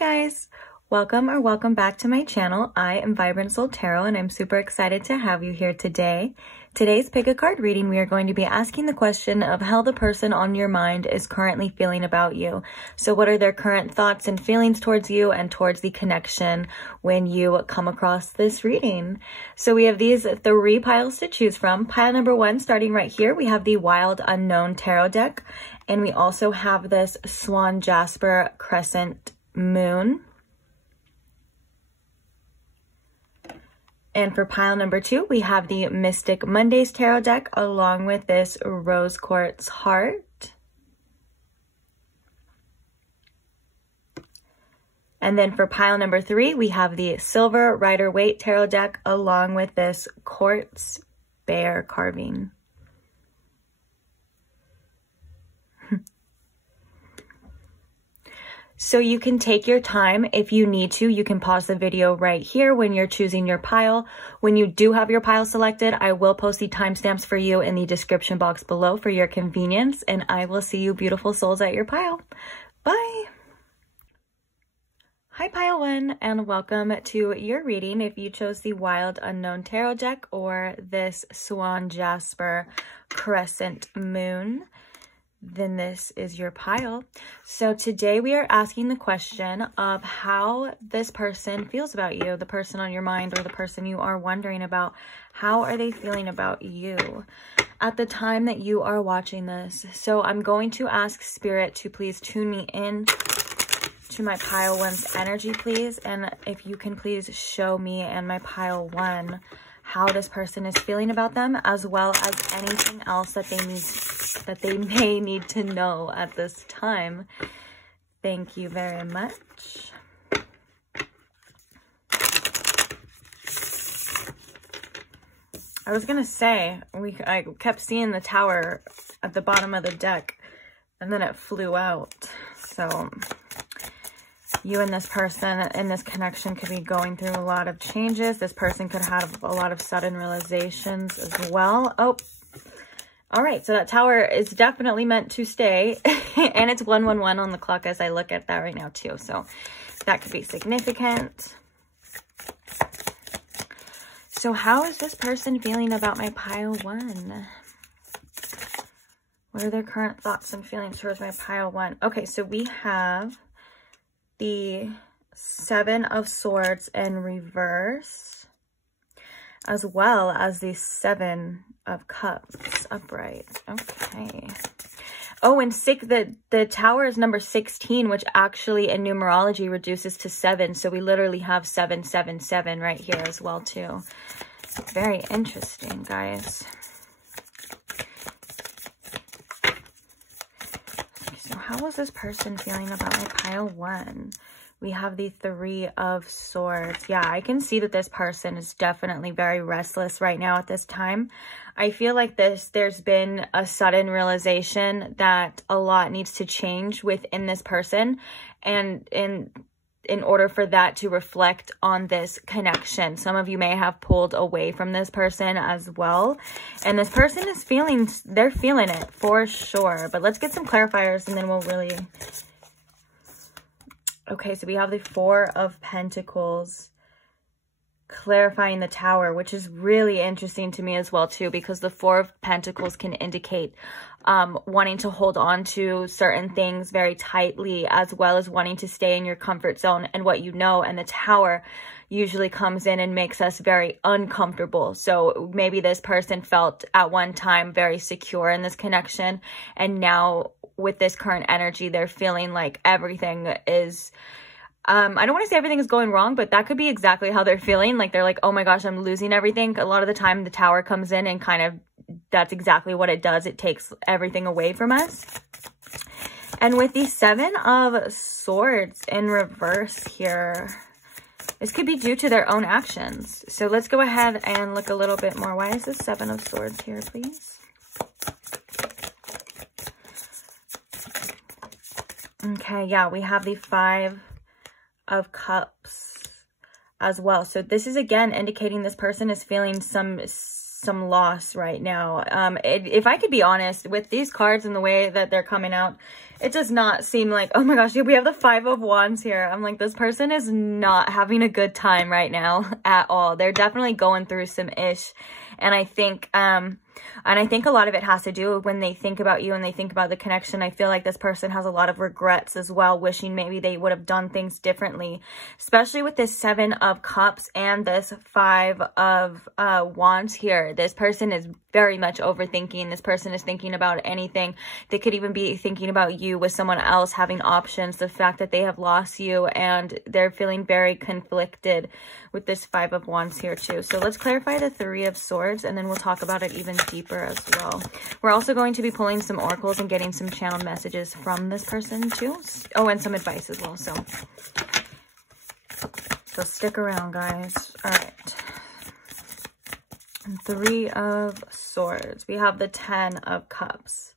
guys, welcome back to my channel. I am Vibrant Soul Tarot and I'm super excited to have you here today. Today's pick a card reading, we are going to be asking the question of how the person on your mind is currently feeling about you. So what are their current thoughts and feelings towards you and towards the connection when you come across this reading? So we have these 3 piles to choose from. Pile number 1, starting right here, we have the Wild Unknown Tarot deck. And we also have this Swan, Jasper, Crescent, Moon. And for pile number 2, we have the Mystic Mondays Tarot deck along with this Rose Quartz Heart. And then for pile number 3, we have the Silver Rider Waite Tarot deck along with this Quartz Bear Carving. So you can take your time if you need to. You can pause the video right here when you're choosing your pile. When you do have your pile selected, I will post the timestamps for you in the description box below for your convenience. And I will see you beautiful souls at your pile. Bye! Hi pile 1 and welcome to your reading. If you chose the Wild Unknown Tarot deck or this Swan, Jasper, Crescent, Moon, then this is your pile. So today we are asking the question of how this person feels about you, the person on your mind or the person you are wondering about. How are they feeling about you at the time that you are watching this? So I'm going to ask Spirit to please tune me in to my pile 1's energy, please. And if you can please show me and my pile 1 how this person is feeling about them, as well as anything else that they may need to know at this time. Thank you very much. I was gonna say, I kept seeing the tower at the bottom of the deck and then it flew out. So you and this person in this connection could be going through a lot of changes. This person could have a lot of sudden realizations as well. Oh, all right. So that tower is definitely meant to stay. And it's 111 on the clock as I look at that right now too. So that could be significant. So how is this person feeling about my pile 1? What are their current thoughts and feelings towards my pile 1? Okay, so we have the 7 of Swords in reverse, as well as the 7 of Cups upright. Okay. Oh, and the tower is number 16, which actually in numerology reduces to 7. So we literally have 777 right here as well too. Very interesting, guys. How is this person feeling about my pile 1? We have the 3 of Swords. Yeah, I can see that this person is definitely very restless right now at this time. I feel like there's been a sudden realization that a lot needs to change within this person. And in order for that to reflect on this connection, some of you may have pulled away from this person as well. And this person is they're feeling it for sure. But let's get some clarifiers and then we'll really... Okay, so we have the 4 of Pentacles clarifying the tower, which is really interesting to me as well too, because the 4 of Pentacles can indicate wanting to hold on to certain things very tightly, as well as wanting to stay in your comfort zone and what you know. And the tower usually comes in and makes us very uncomfortable. So maybe this person felt at one time very secure in this connection, and now with this current energy, they're feeling like everything is I don't want to say everything is going wrong, but that could be exactly how they're feeling. Like they're like, oh my gosh, I'm losing everything. A lot of the time the tower comes in and kind of, that's exactly what it does. It takes everything away from us. And with the 7 of Swords in reverse here, this could be due to their own actions. So let's go ahead and look a little bit more. Why is the 7 of Swords here, please? Okay, yeah, we have the 5 of Cups as well. So this is again indicating this person is feeling some some loss right now. If I could be honest with these cards and the way that they're coming out, it does not seem like, oh my gosh, we have the 5 of Wands here. I'm like, this person is not having a good time right now at all. They're definitely going through some ish. And I think a lot of it has to do when they think about you and they think about the connection. I feel like this person has a lot of regrets as well, wishing maybe they would have done things differently, especially with this 7 of Cups and this 5 of Wands here. This person is very much overthinking. This person is thinking about anything. They could even be thinking about you with someone else, having options, the fact that they have lost you, and they're feeling very conflicted with this 5 of Wands here too. So let's clarify the 3 of Swords, and then we'll talk about it even deeper as well. We're also going to be pulling some oracles and getting some channeled messages from this person too. Oh, and some advice as well. So stick around, guys. All right. 3 of Swords. We have the 10 of Cups.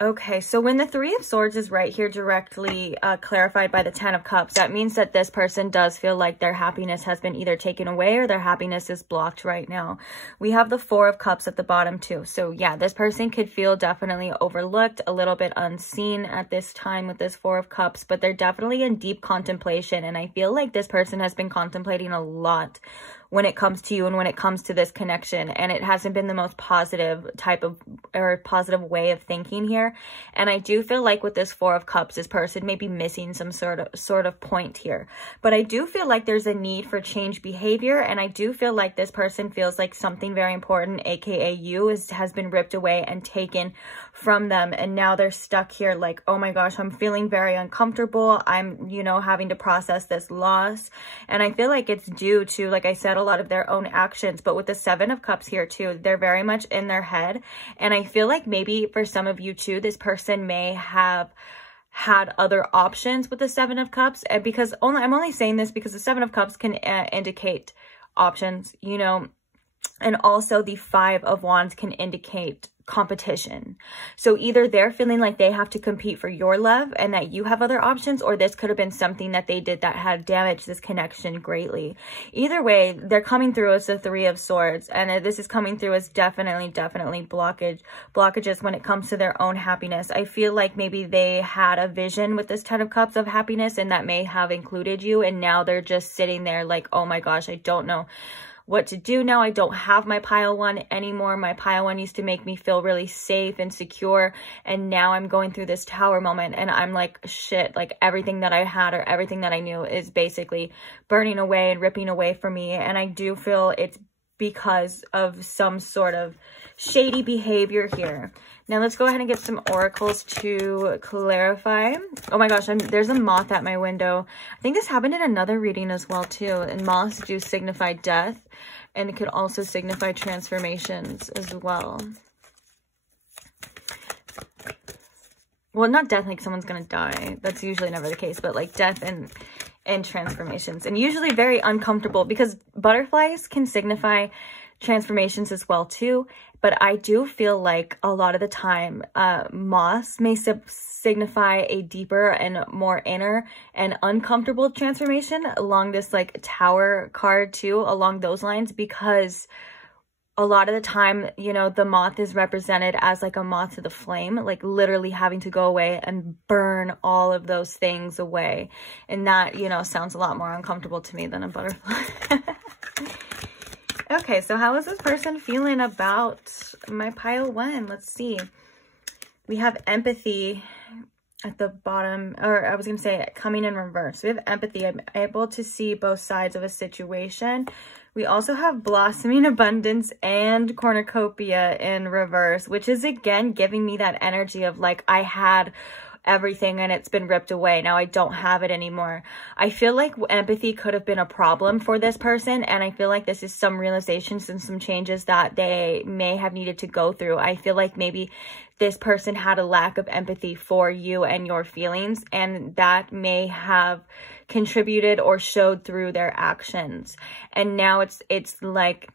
Okay, so when the 3 of Swords is right here directly clarified by the 10 of Cups, that means that this person does feel like their happiness has been either taken away or their happiness is blocked right now. We have the 4 of Cups at the bottom too. So yeah, this person could feel definitely overlooked, a little bit unseen at this time with this 4 of Cups, but they're definitely in deep contemplation. And I feel like this person has been contemplating a lot when it comes to you and when it comes to this connection, and it hasn't been the most positive type of or positive way of thinking here. And I do feel like with this 4 of Cups, this person may be missing some sort of point here, but I do feel like there's a need for change behavior, and I do feel like this person feels like something very important, aka you, has been ripped away and taken from them, and now they're stuck here like, oh my gosh, I'm feeling very uncomfortable. I'm, you know, having to process this loss, and I feel like it's due to, like I said, a lot of their own actions. But with the 7 of Cups here too, they're very much in their head, and I feel like maybe for some of you too, this person may have had other options with the 7 of Cups, and because I'm only saying this because the 7 of Cups can indicate options, you know, and also the 5 of Wands can indicate competition. So either they're feeling like they have to compete for your love and that you have other options, or this could have been something that they did that had damaged this connection greatly. Either way, they're coming through as the 3 of Swords, and this is coming through as definitely blockages when it comes to their own happiness. I feel like maybe they had a vision with this 10 of Cups of happiness, and that may have included you, and now they're just sitting there like, oh my gosh, I don't know what to do now. I don't have my pile 1 anymore. My pile 1 used to make me feel really safe and secure, and now I'm going through this tower moment, and I'm like, shit, like everything that I had or everything that I knew is basically burning away and ripping away from me. And I do feel it's because of some sort of shady behavior here. Now let's go ahead and get some oracles to clarify. Oh my gosh, there's a moth at my window. I think this happened in another reading as well too. And moths do signify death, and it could also signify transformations as well. Well, not death like someone's gonna die. That's usually never the case, but like death and transformations. And usually very uncomfortable, because butterflies can signify transformations as well too. But I do feel like a lot of the time moths may signify a deeper and more inner and uncomfortable transformation along this like tower card too, along those lines, because a lot of the time, you know, the moth is represented as like a moth to the flame, like literally having to go away and burn all of those things away. And that, you know, sounds a lot more uncomfortable to me than a butterfly. Okay, so how is this person feeling about my pile 1? Let's see. We have empathy at the bottom, or I was going to say coming in reverse. We have empathy. I'm able to see both sides of a situation. We also have blossoming abundance and cornucopia in reverse, which is again giving me that energy of like, I had everything and it's been ripped away. Now I don't have it anymore. I feel like empathy could have been a problem for this person, and I feel like this is some realizations and some changes that they may have needed to go through. I feel like maybe this person had a lack of empathy for you and your feelings, and that may have contributed or showed through their actions. And now it's like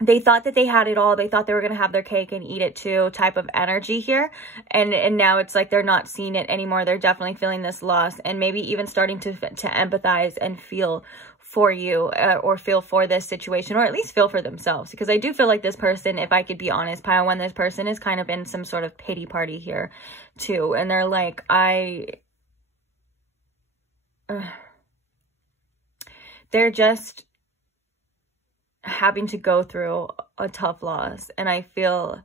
they thought that they had it all. They thought they were going to have their cake and eat it too type of energy here. And now it's like they're not seeing it anymore. They're definitely feeling this loss, and maybe even starting to empathize and feel for you or feel for this situation, or at least feel for themselves, because I do feel like this person, if I could be honest, pile one, this person is kind of in some sort of pity party here too, and they're like, they're just having to go through a tough loss, and I feel,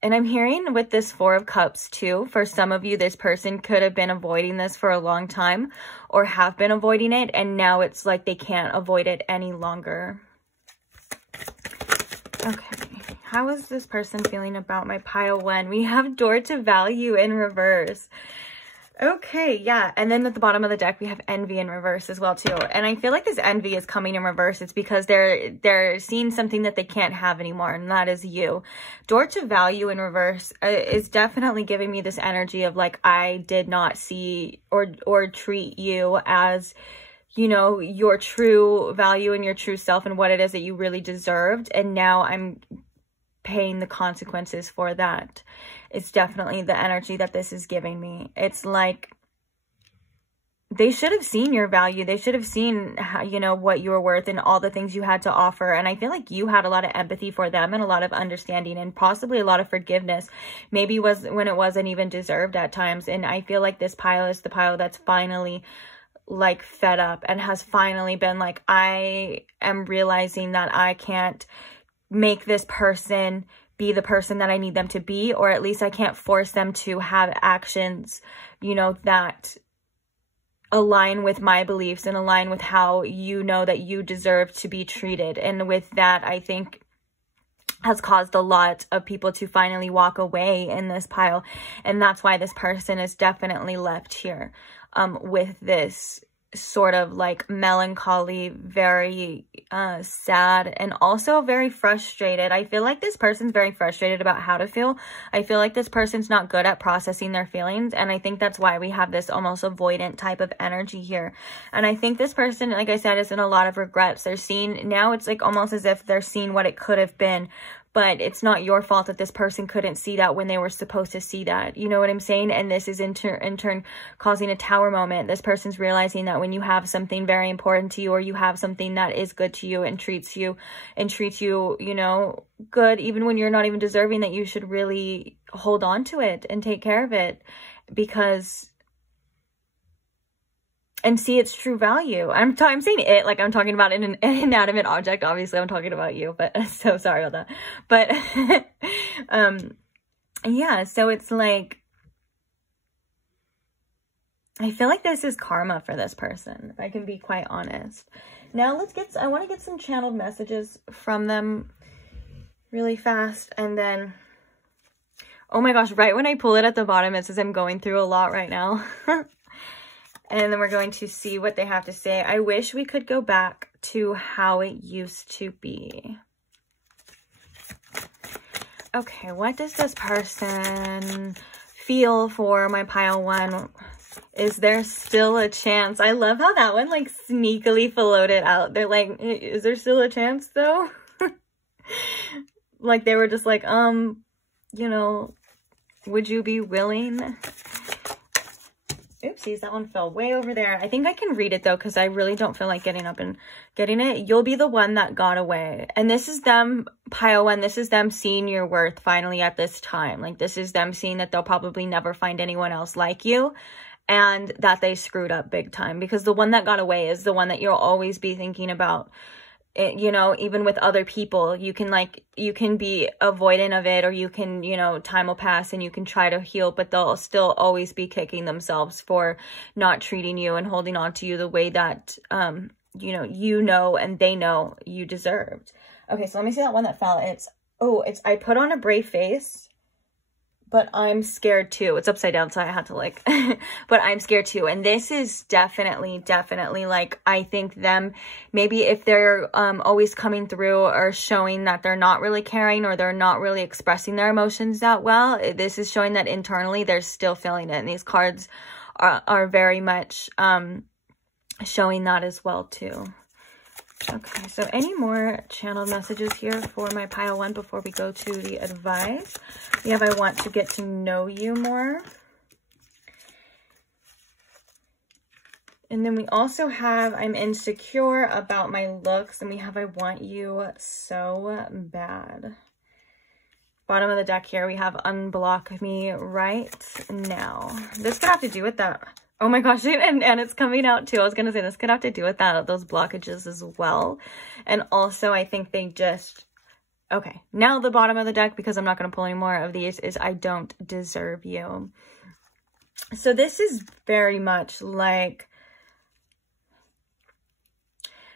and I'm hearing with this Four of Cups too, for some of you, this person could have been avoiding this for a long time or have been avoiding it, and now it's like they can't avoid it any longer. Okay, how is this person feeling about my pile one? We have Door to Value in reverse. Okay, yeah, and then at the bottom of the deck, we have Envy in reverse as well, too. And I feel like this envy is coming in reverse. It's because they're seeing something that they can't have anymore, and that is you. Door to Value in reverse is definitely giving me this energy of, like, I did not see or treat you as, you know, your true value and your true self and what it is that you really deserved. And now I'm paying the consequences for that. It's definitely the energy that this is giving me. It's like they should have seen your value. They should have seen how, you know, what you were worth and all the things you had to offer. And I feel like you had a lot of empathy for them and a lot of understanding and possibly a lot of forgiveness. Maybe was when it wasn't even deserved at times. And I feel like this pile is the pile that's finally like fed up and has finally been like, I am realizing that I can't make this person be the person that I need them to be, or at least I can't force them to have actions, you know, that align with my beliefs and align with how you know that you deserve to be treated. And with that, I think has caused a lot of people to finally walk away in this pile. And that's why this person is definitely left here with this sort of like melancholy, very sad, and also very frustrated. I feel like this person's very frustrated about how to feel. I feel like this person's not good at processing their feelings, and I think that's why we have this almost avoidant type of energy here. And I think this person, like I said, is in a lot of regrets. They're seeing, now it's like almost as if they're seeing what it could have been, but it's not your fault that this person couldn't see that when they were supposed to see that. You know what I'm saying? And this is in turn causing a tower moment. This person's realizing that when you have something very important to you, or you have something that is good to you and treats you, you know, good, even when you're not even deserving, that you should really hold on to it and take care of it, because and see its true value. I'm saying it like I'm talking about an inanimate object. Obviously, I'm talking about you, but I'm so sorry about that. But, yeah, so it's like, I feel like this is karma for this person, if I can be quite honest. Now, I want to get some channeled messages from them really fast, and then, oh my gosh, right when I pull it at the bottom, it says I'm going through a lot right now. And then we're going to see what they have to say. I wish we could go back to how it used to be. Okay, what does this person feel for my pile one? Is there still a chance? I love how that one like sneakily floated out. They're like, is there still a chance though? Like they were just like, you know, would you be willing? Oopsies, that one fell way over there. I think I can read it though, because I really don't feel like getting up and getting it. You'll be the one that got away. And this is them, pile one, this is them seeing your worth finally at this time. Like this is them seeing that they'll probably never find anyone else like you, and that they screwed up big time, because the one that got away is the one that you'll always be thinking about. It, you know, even with other people, you can be avoidant of it, or you can, you know, time will pass and you can try to heal, but they'll still always be kicking themselves for not treating you and holding on to you the way that, you know, and they know you deserved. Okay, so let me see that one that fell. I put on a brave face, but I'm scared too. It's upside down, so I had to like, but I'm scared too. And this is definitely like, I think them, maybe if they're always coming through or showing that they're not really caring, or they're not really expressing their emotions that well, this is showing that internally they're still feeling it. And these cards are very much showing that as well too. Okay, so any more channeled messages here for my pile one before we go to the advice? We have, I want to get to know you more. And then we also have, I'm insecure about my looks. And we have, I want you so bad. Bottom of the deck here, we have unblock me right now. This could have to do with that. Oh my gosh, and it's coming out too. I was going to say this could have to do with that, those blockages as well. And also, I think they just... Okay, now the bottom of the deck, because I'm not going to pull any more of these, is I don't deserve you. So this is very much like...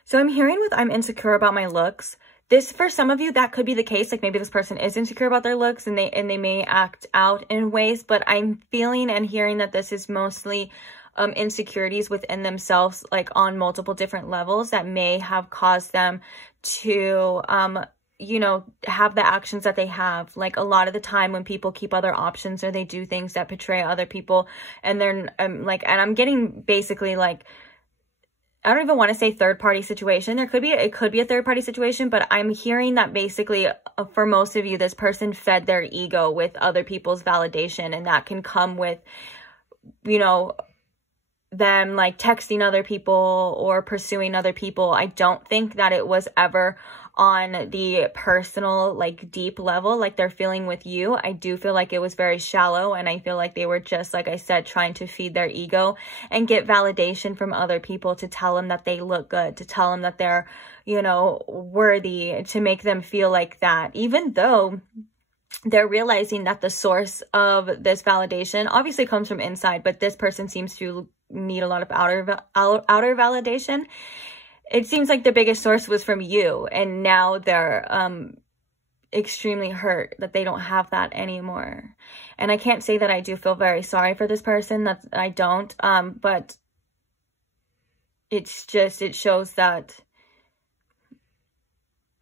So I'm hearing with I'm insecure about my looks. This, for some of you, that could be the case. Like maybe this person is insecure about their looks and they may act out in ways, but I'm feeling and hearing that this is mostly insecurities within themselves, like on multiple different levels that may have caused them to, you know, have the actions that they have. Like a lot of the time when people keep other options or they do things that betray other people, and they're like, and I'm getting basically like, I don't even want to say third party situation. It could be a third party situation, but I'm hearing that basically for most of you, this person fed their ego with other people's validation, and that can come with, you know, them like texting other people or pursuing other people. I don't think that it was ever on the personal, like deep level, like they're feeling with you. I do feel like it was very shallow, and I feel like they were just, like I said, trying to feed their ego and get validation from other people to tell them that they look good, to tell them that they're, you know, worthy, to make them feel like that, even though they're realizing that the source of this validation obviously comes from inside, but this person seems to need a lot of outer validation. It seems like the biggest source was from you, and now they're extremely hurt that they don't have that anymore. And I can't say that I do feel very sorry for this person. That I don't. But it's just, it shows that,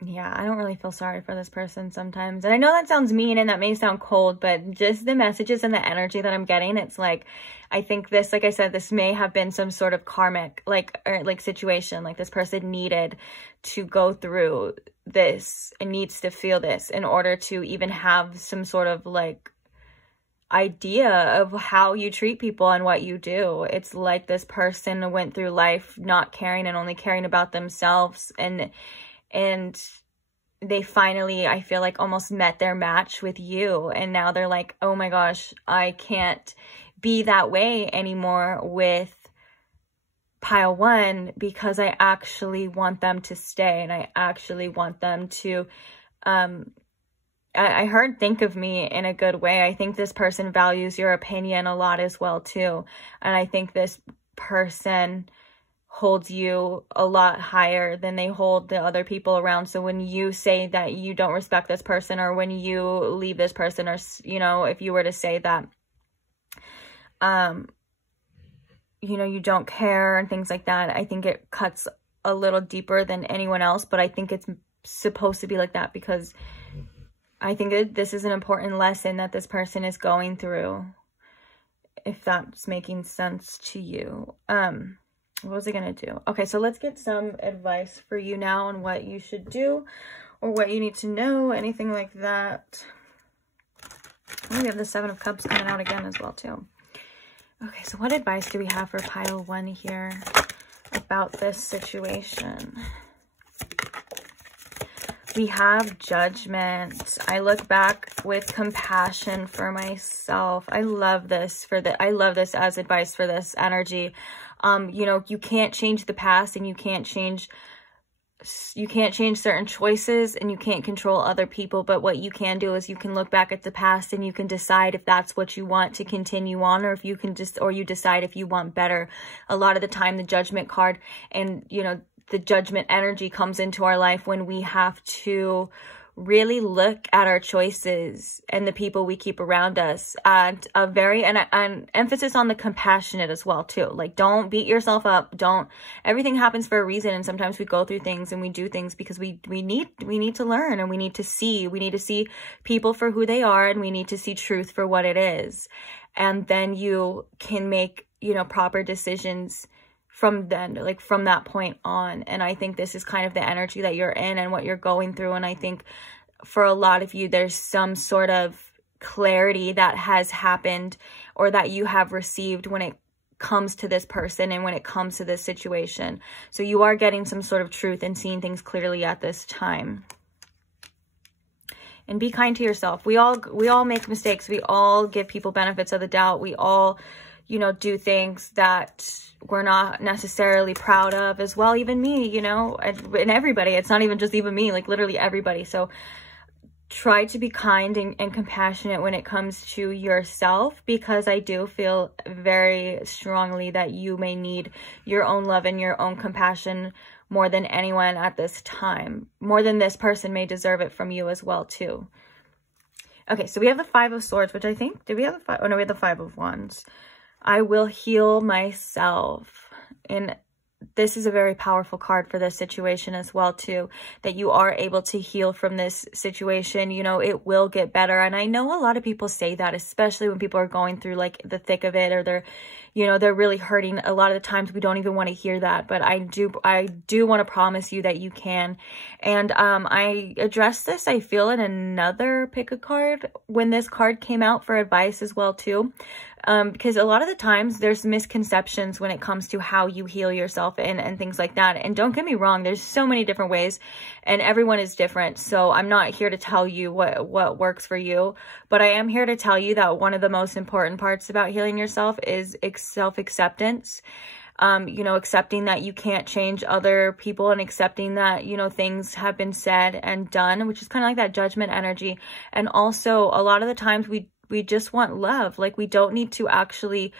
yeah, I don't really feel sorry for this person sometimes. And I know that sounds mean and that may sound cold, but just the messages and the energy that I'm getting, it's like, I think this, like I said, this may have been some sort of karmic, like situation. Like this person needed to go through this and needs to feel this in order to even have some sort of like idea of how you treat people and what you do. It's like this person went through life not caring and only caring about themselves, and they finally, I feel like, almost met their match with you. And now they're like, oh my gosh, I can't be that way anymore with pile one, because I actually want them to stay, and I actually want them to, I heard think of me in a good way. I think this person values your opinion a lot as well too. And I think this person holds you a lot higher than they hold the other people around. So when you say that you don't respect this person, or when you leave this person, or, you know, if you were to say that, you know, you don't care and things like that, I think it cuts a little deeper than anyone else. But I think it's supposed to be like that, because I think that this is an important lesson that this person is going through, if that's making sense to you. What was I going to do? Okay, so let's get some advice for you now on what you should do or what you need to know, anything like that. Oh, we have the Seven of Cups coming out again as well, too. Okay, so what advice do we have for pile one here about this situation? We have Judgment. I look back with compassion for myself. I love this I love this as advice for this energy. You know, you can't change the past, and you can't change certain choices, and you can't control other people. But what you can do is you can look back at the past, and you can decide if that's what you want to continue on, or if you can you decide if you want better. A lot of the time, the Judgment card and, you know, the Judgment energy comes into our life when we have to really look at our choices and the people we keep around us, and an emphasis on the compassionate as well too. Like, don't beat yourself up. Everything happens for a reason, and sometimes we go through things and we do things because we need to learn, and we need to see people for who they are, and we need to see truth for what it is. And then you can make, you know, proper decisions from then, like from that point on. And I think this is kind of the energy that you're in and what you're going through. And I think for a lot of you, there's some sort of clarity that has happened or that you have received when it comes to this person and when it comes to this situation. So you are getting some sort of truth and seeing things clearly at this time. And be kind to yourself. We all make mistakes. We all give people benefits of the doubt. We all, you know, do things that we're not necessarily proud of as well. Even me, you know, and everybody. It's not even just even me, like literally everybody. So try to be kind and compassionate when it comes to yourself, because I do feel very strongly that you may need your own love and your own compassion more than anyone at this time. More than this person may deserve it from you as well too. Okay, so we have the Five of Swords, which I think, did we have the Five? Oh no, we have the Five of Wands. I will heal myself. And this is a very powerful card for this situation as well too, that you are able to heal from this situation. You know, it will get better. And I know a lot of people say that, especially when people are going through like the thick of it, or they're, you know, they're really hurting. A lot of the times we don't even want to hear that, but I do want to promise you that you can. And I addressed this, I feel, in another pick a card when this card came out for advice as well too. Because a lot of the times there's misconceptions when it comes to how you heal yourself and things like that. And don't get me wrong, there's so many different ways and everyone is different. So I'm not here to tell you what works for you, but I am here to tell you that one of the most important parts about healing yourself is self-acceptance. You know, accepting that you can't change other people and accepting that, you know, things have been said and done, which is kind of like that judgment energy. And also a lot of the times we just want love. Like, we don't need to actually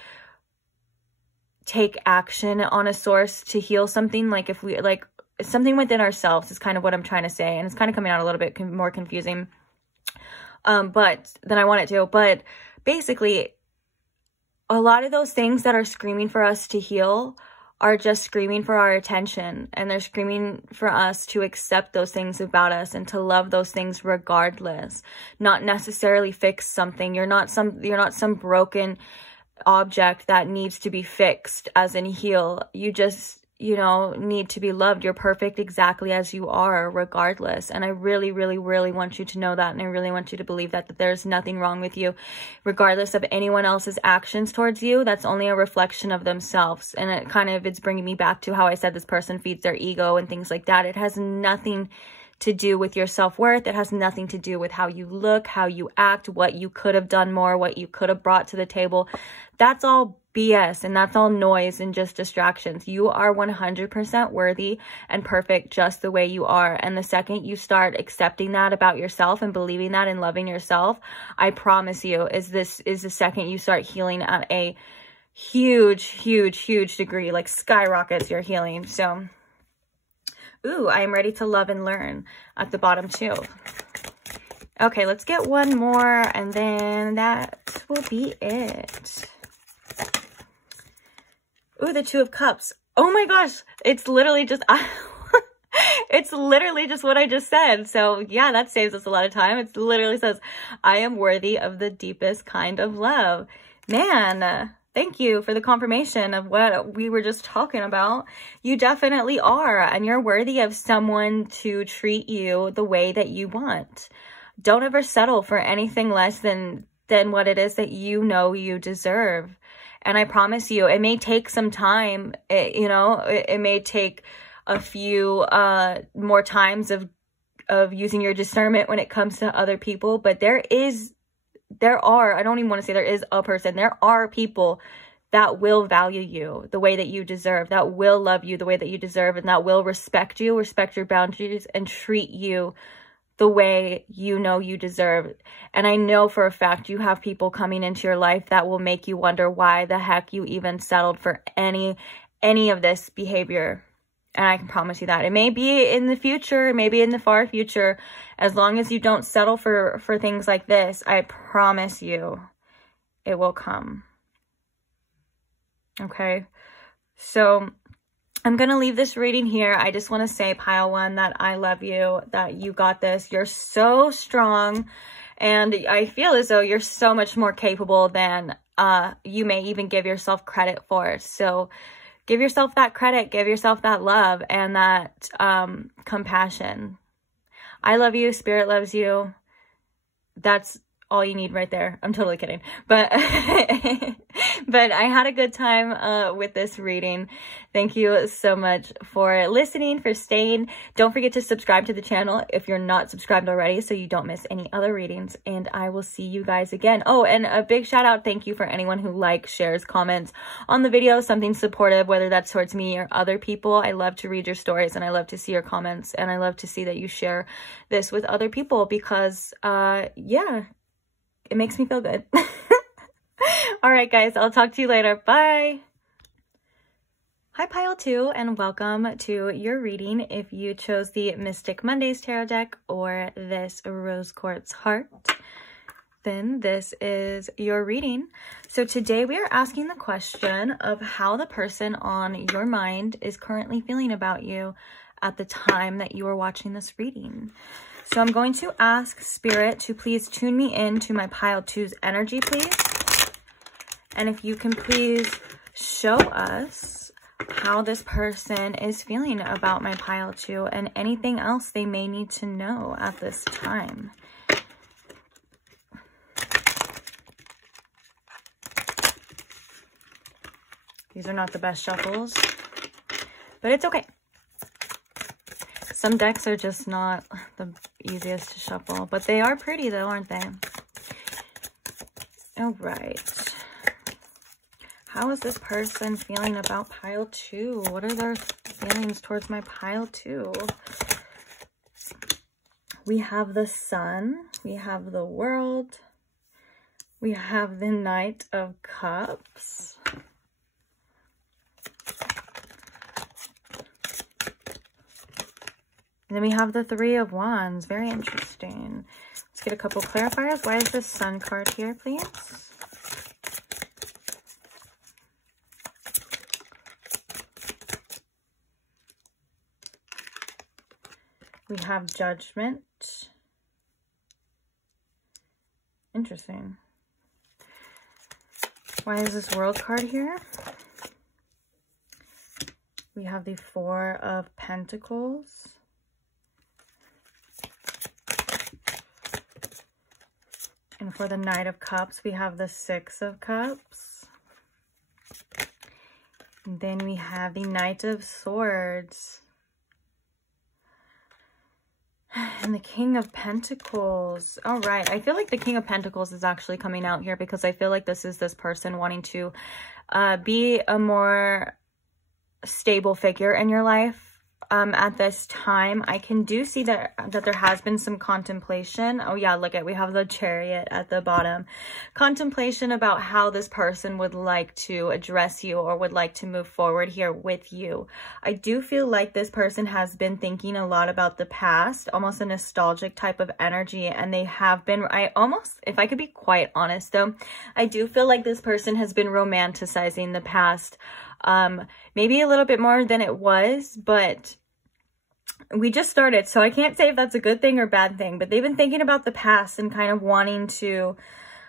take action on a source to heal something. Like, if we, like, something within ourselves is kind of what I'm trying to say. And it's kind of coming out a little bit more confusing but than I want it to. But basically, a lot of those things that are screaming for us to heal are just screaming for our attention, and they're screaming for us to accept those things about us and to love those things regardless, not necessarily fix something. You're not some broken object that needs to be fixed, as in heal. You just, you know, need to be loved. You're perfect exactly as you are, regardless. And I really, really, really want you to know that. And I really want you to believe that there's nothing wrong with you, regardless of anyone else's actions towards you. That's only a reflection of themselves. And it's bringing me back to how I said this person feeds their ego and things like that. It has nothing to do with your self-worth. It has nothing to do with how you look, how you act, what you could have done more, what you could have brought to the table. That's all BS, and that's all noise and just distractions. You are 100% worthy and perfect just the way you are. And the second you start accepting that about yourself and believing that and loving yourself, I promise you, is the second you start healing at a huge, huge, huge degree, like skyrockets your healing. So, ooh, I am ready to love and learn at the bottom too. Okay, let's get one more and then that will be it. Ooh, the Two of Cups. Oh my gosh, it's literally just, it's literally just what I just said. So yeah, that saves us a lot of time. It literally says, I am worthy of the deepest kind of love. Man, thank you for the confirmation of what we were just talking about. You definitely are, and you're worthy of someone to treat you the way that you want. Don't ever settle for anything less than what it is that you know you deserve. And I promise you, it may take some time, it may take a few more times of using your discernment when it comes to other people. But there are, I don't even want to say there is a person, there are people that will value you the way that you deserve, that will love you the way that you deserve, and that will respect you, respect your boundaries, and treat you the way you know you deserve. And I know for a fact you have people coming into your life that will make you wonder why the heck you even settled for any of this behavior. And I can promise you that. It may be in the future, maybe in the far future. As long as you don't settle for things like this, I promise you it will come. Okay? So I'm going to leave this reading here. I just want to say, pile one, that I love you, that you got this. You're so strong. And I feel as though you're so much more capable than you may even give yourself credit for. So give yourself that credit, give yourself that love and that compassion. I love you. Spirit loves you. That's all you need right there. I'm totally kidding. But but I had a good time with this reading. Thank you so much for listening, for staying. Don't forget to subscribe to the channel if you're not subscribed already so you don't miss any other readings. And I will see you guys again. Oh, and a big shout out, thank you for anyone who likes, shares, comments on the video, something supportive, whether that's towards me or other people. I love to read your stories and I love to see your comments, and I love to see that you share this with other people because yeah, it makes me feel good. All right, guys, I'll talk to you later. Bye. Hi, Pile 2, and welcome to your reading. If you chose the Mystic Mondays Tarot deck or this Rose Quartz Heart, then this is your reading. So today we are asking the question of how the person on your mind is currently feeling about you at the time that you are watching this reading. So I'm going to ask Spirit to please tune me in to my Pile 2's energy, please. And if you can please show us how this person is feeling about my Pile 2 and anything else they may need to know at this time. These are not the best shuffles, but it's okay. Some decks are just not the easiest to shuffle, but they are pretty though, aren't they? All right. How is this person feeling about Pile 2? What are their feelings towards my Pile 2? We have the Sun. We have the World. We have the Knight of Cups. And then we have the Three of Wands. Very interesting. Let's get a couple clarifiers. Why is this Sun card here, please? We have Judgment. Interesting. Why is this World card here? We have the Four of Pentacles. And for the Knight of Cups, we have the Six of Cups. And then we have the Knight of Swords. And the King of Pentacles. All right. I feel like the King of Pentacles is actually coming out here because I feel like this is this person wanting to be a more stable figure in your life. At this time, I can see that there has been some contemplation. Oh yeah, look at, we have the Chariot at the bottom. Contemplation about how this person would like to address you or would like to move forward here with you. I do feel like this person has been thinking a lot about the past, almost a nostalgic type of energy, and they have been, if I could be quite honest though, I do feel like this person has been romanticizing the past. Maybe a little bit more than it was, but we just started, so I can't say if that's a good thing or bad thing, but they've been thinking about the past and kind of wanting to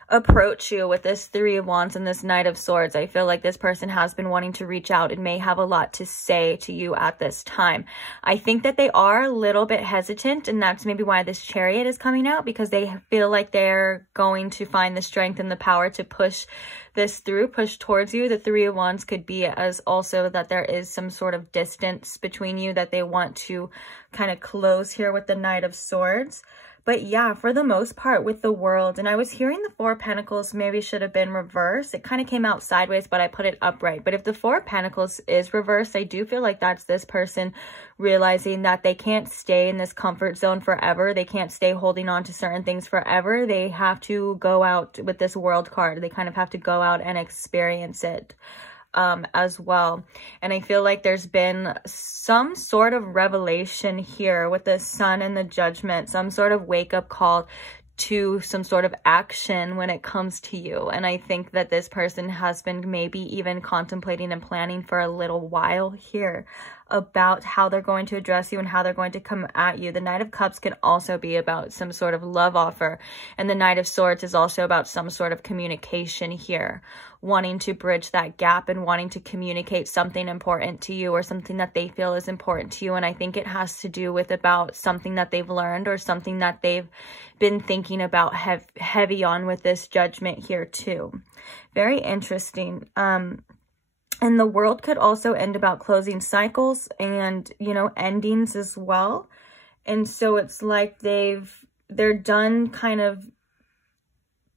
approach you with this Three of Wands and this Knight of Swords. I feel like this person has been wanting to reach out and may have a lot to say to you at this time. I think that they are a little bit hesitant, and that's maybe why this Chariot is coming out, because they feel like they're going to find the strength and the power to push this through, push towards you. The Three of Wands could be as also that there is some sort of distance between you that they want to kind of close here with the Knight of Swords. But yeah, for the most part with the World, and I was hearing the Four of Pentacles maybe should have been reversed. It kind of came out sideways, but I put it upright. But if the Four of Pentacles is reversed, I do feel like that's this person realizing that they can't stay in this comfort zone forever. They can't stay holding on to certain things forever. They have to go out with this World card. They kind of have to go out and experience it as well. And I feel like there's been some sort of revelation here with the Sun and the Judgment, some sort of wake-up call to some sort of action when it comes to you. And I think that this person has been maybe even contemplating and planning for a little while here. about how they're going to address you and how they're going to come at you. The Knight of Cups can also be about some sort of love offer. And the Knight of Swords is also about some sort of communication here, wanting to bridge that gap and wanting to communicate something important to you or something that they feel is important to you. And I think it has to do with about something that they've learned or something that they've been thinking about heavy on with this Judgment here too. Very interesting. And the World could also end about closing cycles and, you know, endings as well. And so it's like they're done kind of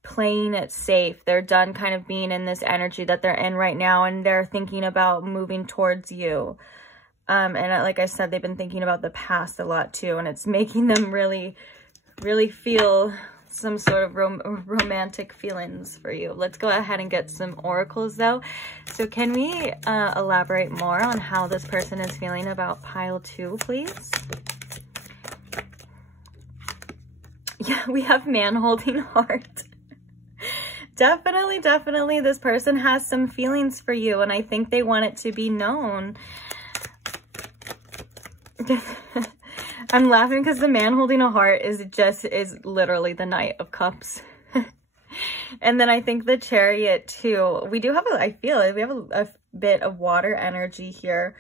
playing it safe. They're done kind of being in this energy that they're in right now, and they're thinking about moving towards you. And like I said, they've been thinking about the past a lot too, and it's making them really, really feel some sort of romantic feelings for you. Let's go ahead and get some oracles though. So can we elaborate more on how this person is feeling about pile 2, please? Yeah, we have man holding heart. Definitely this person has some feelings for you, and I think they want it to be known. I'm laughing because the man holding a heart is literally the Knight of Cups. And then I think the Chariot too. We do have I feel like we have a bit of water energy here.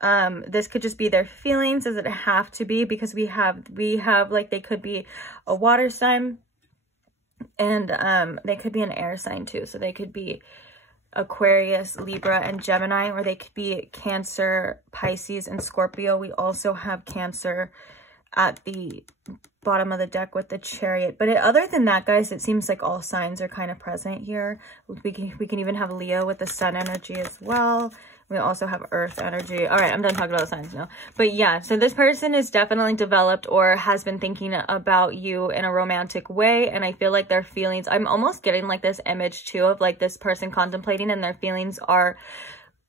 This could just be their feelings. Does it have to be? Because we have like, they could be a water sign, and they could be an air sign too. So they could be Aquarius, Libra, and Gemini, or they could be Cancer, Pisces, and Scorpio. We also have Cancer at the bottom of the deck with the Chariot. But other than that, guys, it seems like all signs are kind of present here. We can even have Leo with the Sun energy as well. We also have Earth energy. All right, I'm done talking about the signs now. But yeah, so this person is definitely developed or has been thinking about you in a romantic way. And I feel like their feelings, I'm almost getting like this image too of like this person contemplating, and their feelings are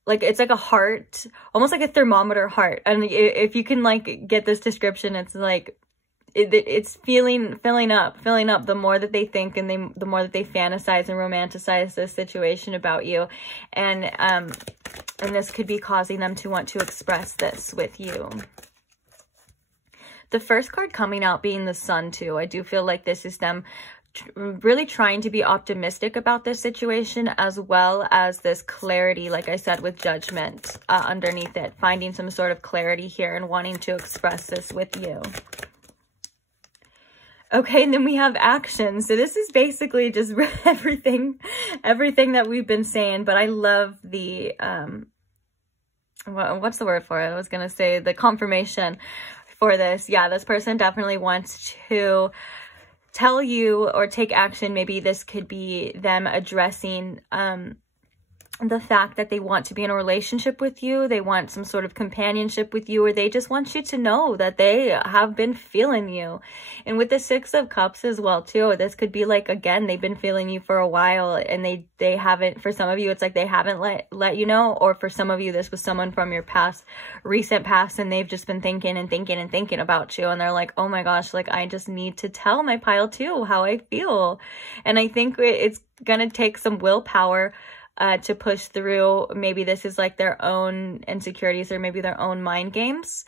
like, it's like a heart, almost like a thermometer heart. And if you can like get this description, it's like, it's filling up the more that they think, and the more that they fantasize and romanticize this situation about you. And this could be causing them to want to express this with you. The first card coming out being the Sun too. I do feel like this is them really trying to be optimistic about this situation, as well as this clarity, like I said, with Judgment underneath it, finding some sort of clarity here and wanting to express this with you. Okay, and then we have action. So this is basically just everything that we've been saying, but I love the, what's the word for it? I was going to say the confirmation for this. Yeah, this person definitely wants to tell you or take action. Maybe this could be them addressing, the fact that they want to be in a relationship with you, they want some sort of companionship with you, or they just want you to know that they have been feeling you. And with the Six of Cups as well too, this could be like, again, they've been feeling you for a while, and they haven't, for some of you, it's like they haven't let you know, or for some of you, this was someone from your recent past, and they've just been thinking about you, and they're like, oh my gosh, like I just need to tell my pile 2 how I feel. And I think it's gonna take some willpower to push through. Maybe this is like their own insecurities or maybe their own mind games,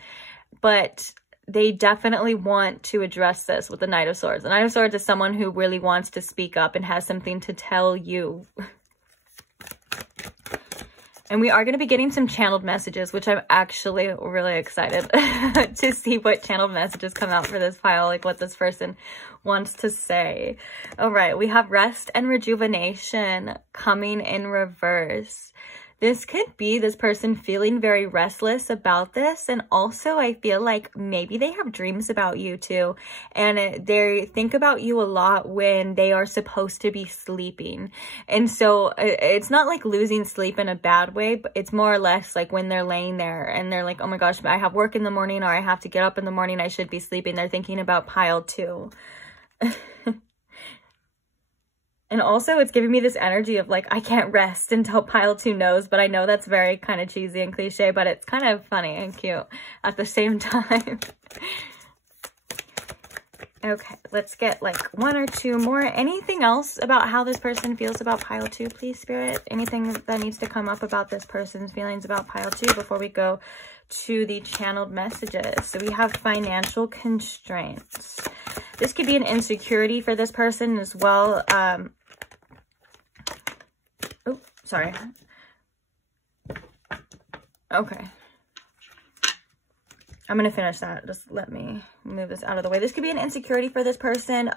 but they definitely want to address this with the Knight of Swords. The Knight of Swords is someone who really wants to speak up and has something to tell you. And we are going to be getting some channeled messages, which I'm actually really excited to see what channeled messages come out for this pile, like what this person wants to say. All right, we have rest and rejuvenation coming in reverse. This could be this person feeling very restless about this. And also I feel like maybe they have dreams about you too. And they think about you a lot when they are supposed to be sleeping. And so it's not like losing sleep in a bad way, but it's more or less like when they're laying there and they're like, oh my gosh, I have work in the morning, or I have to get up in the morning, I should be sleeping. They're thinking about pile 2. And also it's giving me this energy of like, I can't rest until pile 2 knows, but I know that's very kind of cheesy and cliche, but it's kind of funny and cute at the same time. Okay, let's get like one or two more. Anything else about how this person feels about pile 2, please, Spirit? Anything that needs to come up about this person's feelings about pile 2 before we go to the channeled messages? So we have financial constraints. This could be an insecurity for this person as well. Oh, sorry. Okay. I'm going to finish that. Just let me move this out of the way. This could be an insecurity for this person.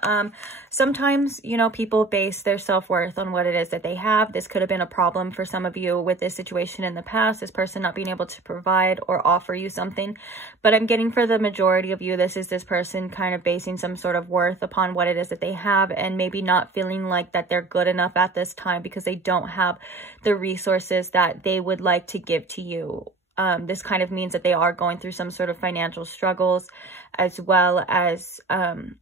Sometimes, you know, people base their self-worth on what it is that they have. This could have been a problem for some of you with this situation in the past, this person not being able to provide or offer you something. But I'm getting for the majority of you, this is this person kind of basing some sort of worth upon what it is that they have, and maybe not feeling like that they're good enough at this time because they don't have the resources that they would like to give to you. This kind of means that they are going through some sort of financial struggles, as well as, and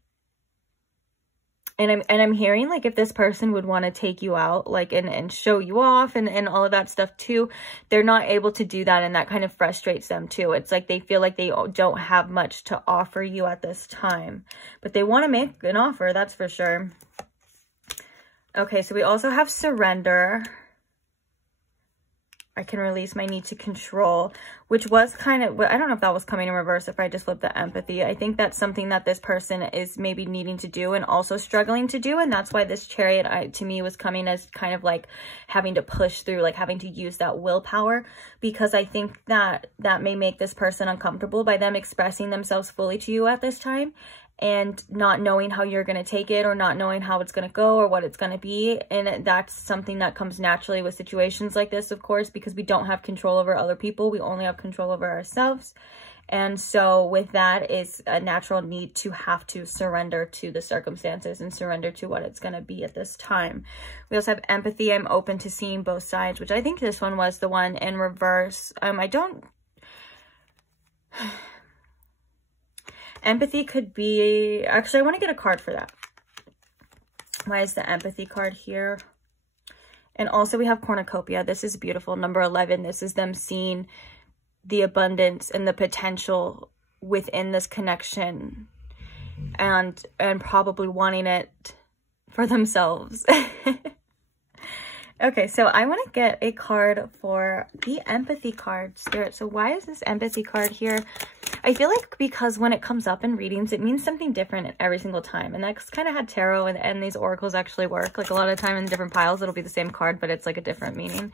I'm hearing like if this person would want to take you out, like, and show you off and all of that stuff too, they're not able to do that. And that kind of frustrates them too. It's like they feel like they don't have much to offer you at this time, but they want to make an offer. That's for sure. Okay. So we also have surrender. I can release my need to control, which was kind of, I don't know if that was coming in reverse, if I just flipped the empathy. I think that's something that this person is maybe needing to do and also struggling to do. And that's why this chariot to me was coming as kind of like having to push through, like having to use that willpower, because I think that that may make this person uncomfortable by them expressing themselves fully to you at this time, and not knowing how you're going to take it, or not knowing how it's going to go or what it's going to be. And that's something that comes naturally with situations like this, of course, because we don't have control over other people. We only have control over ourselves. And so with that is a natural need to have to surrender to the circumstances and surrender to what it's going to be at this time. We also have empathy. I'm open to seeing both sides, which I think this one was the one in reverse. Empathy could be, actually, I want to get a card for that. Why is the empathy card here? And also we have cornucopia. This is beautiful. Number 11. This is them seeing the abundance and the potential within this connection, and probably wanting it for themselves. Okay, so I want to get a card for the empathy card, Spirit. So why is this empathy card here? I feel like because when it comes up in readings, it means something different every single time. And that's kind of how tarot and these oracles actually work. Like a lot of time in different piles, it'll be the same card, but it's like a different meaning.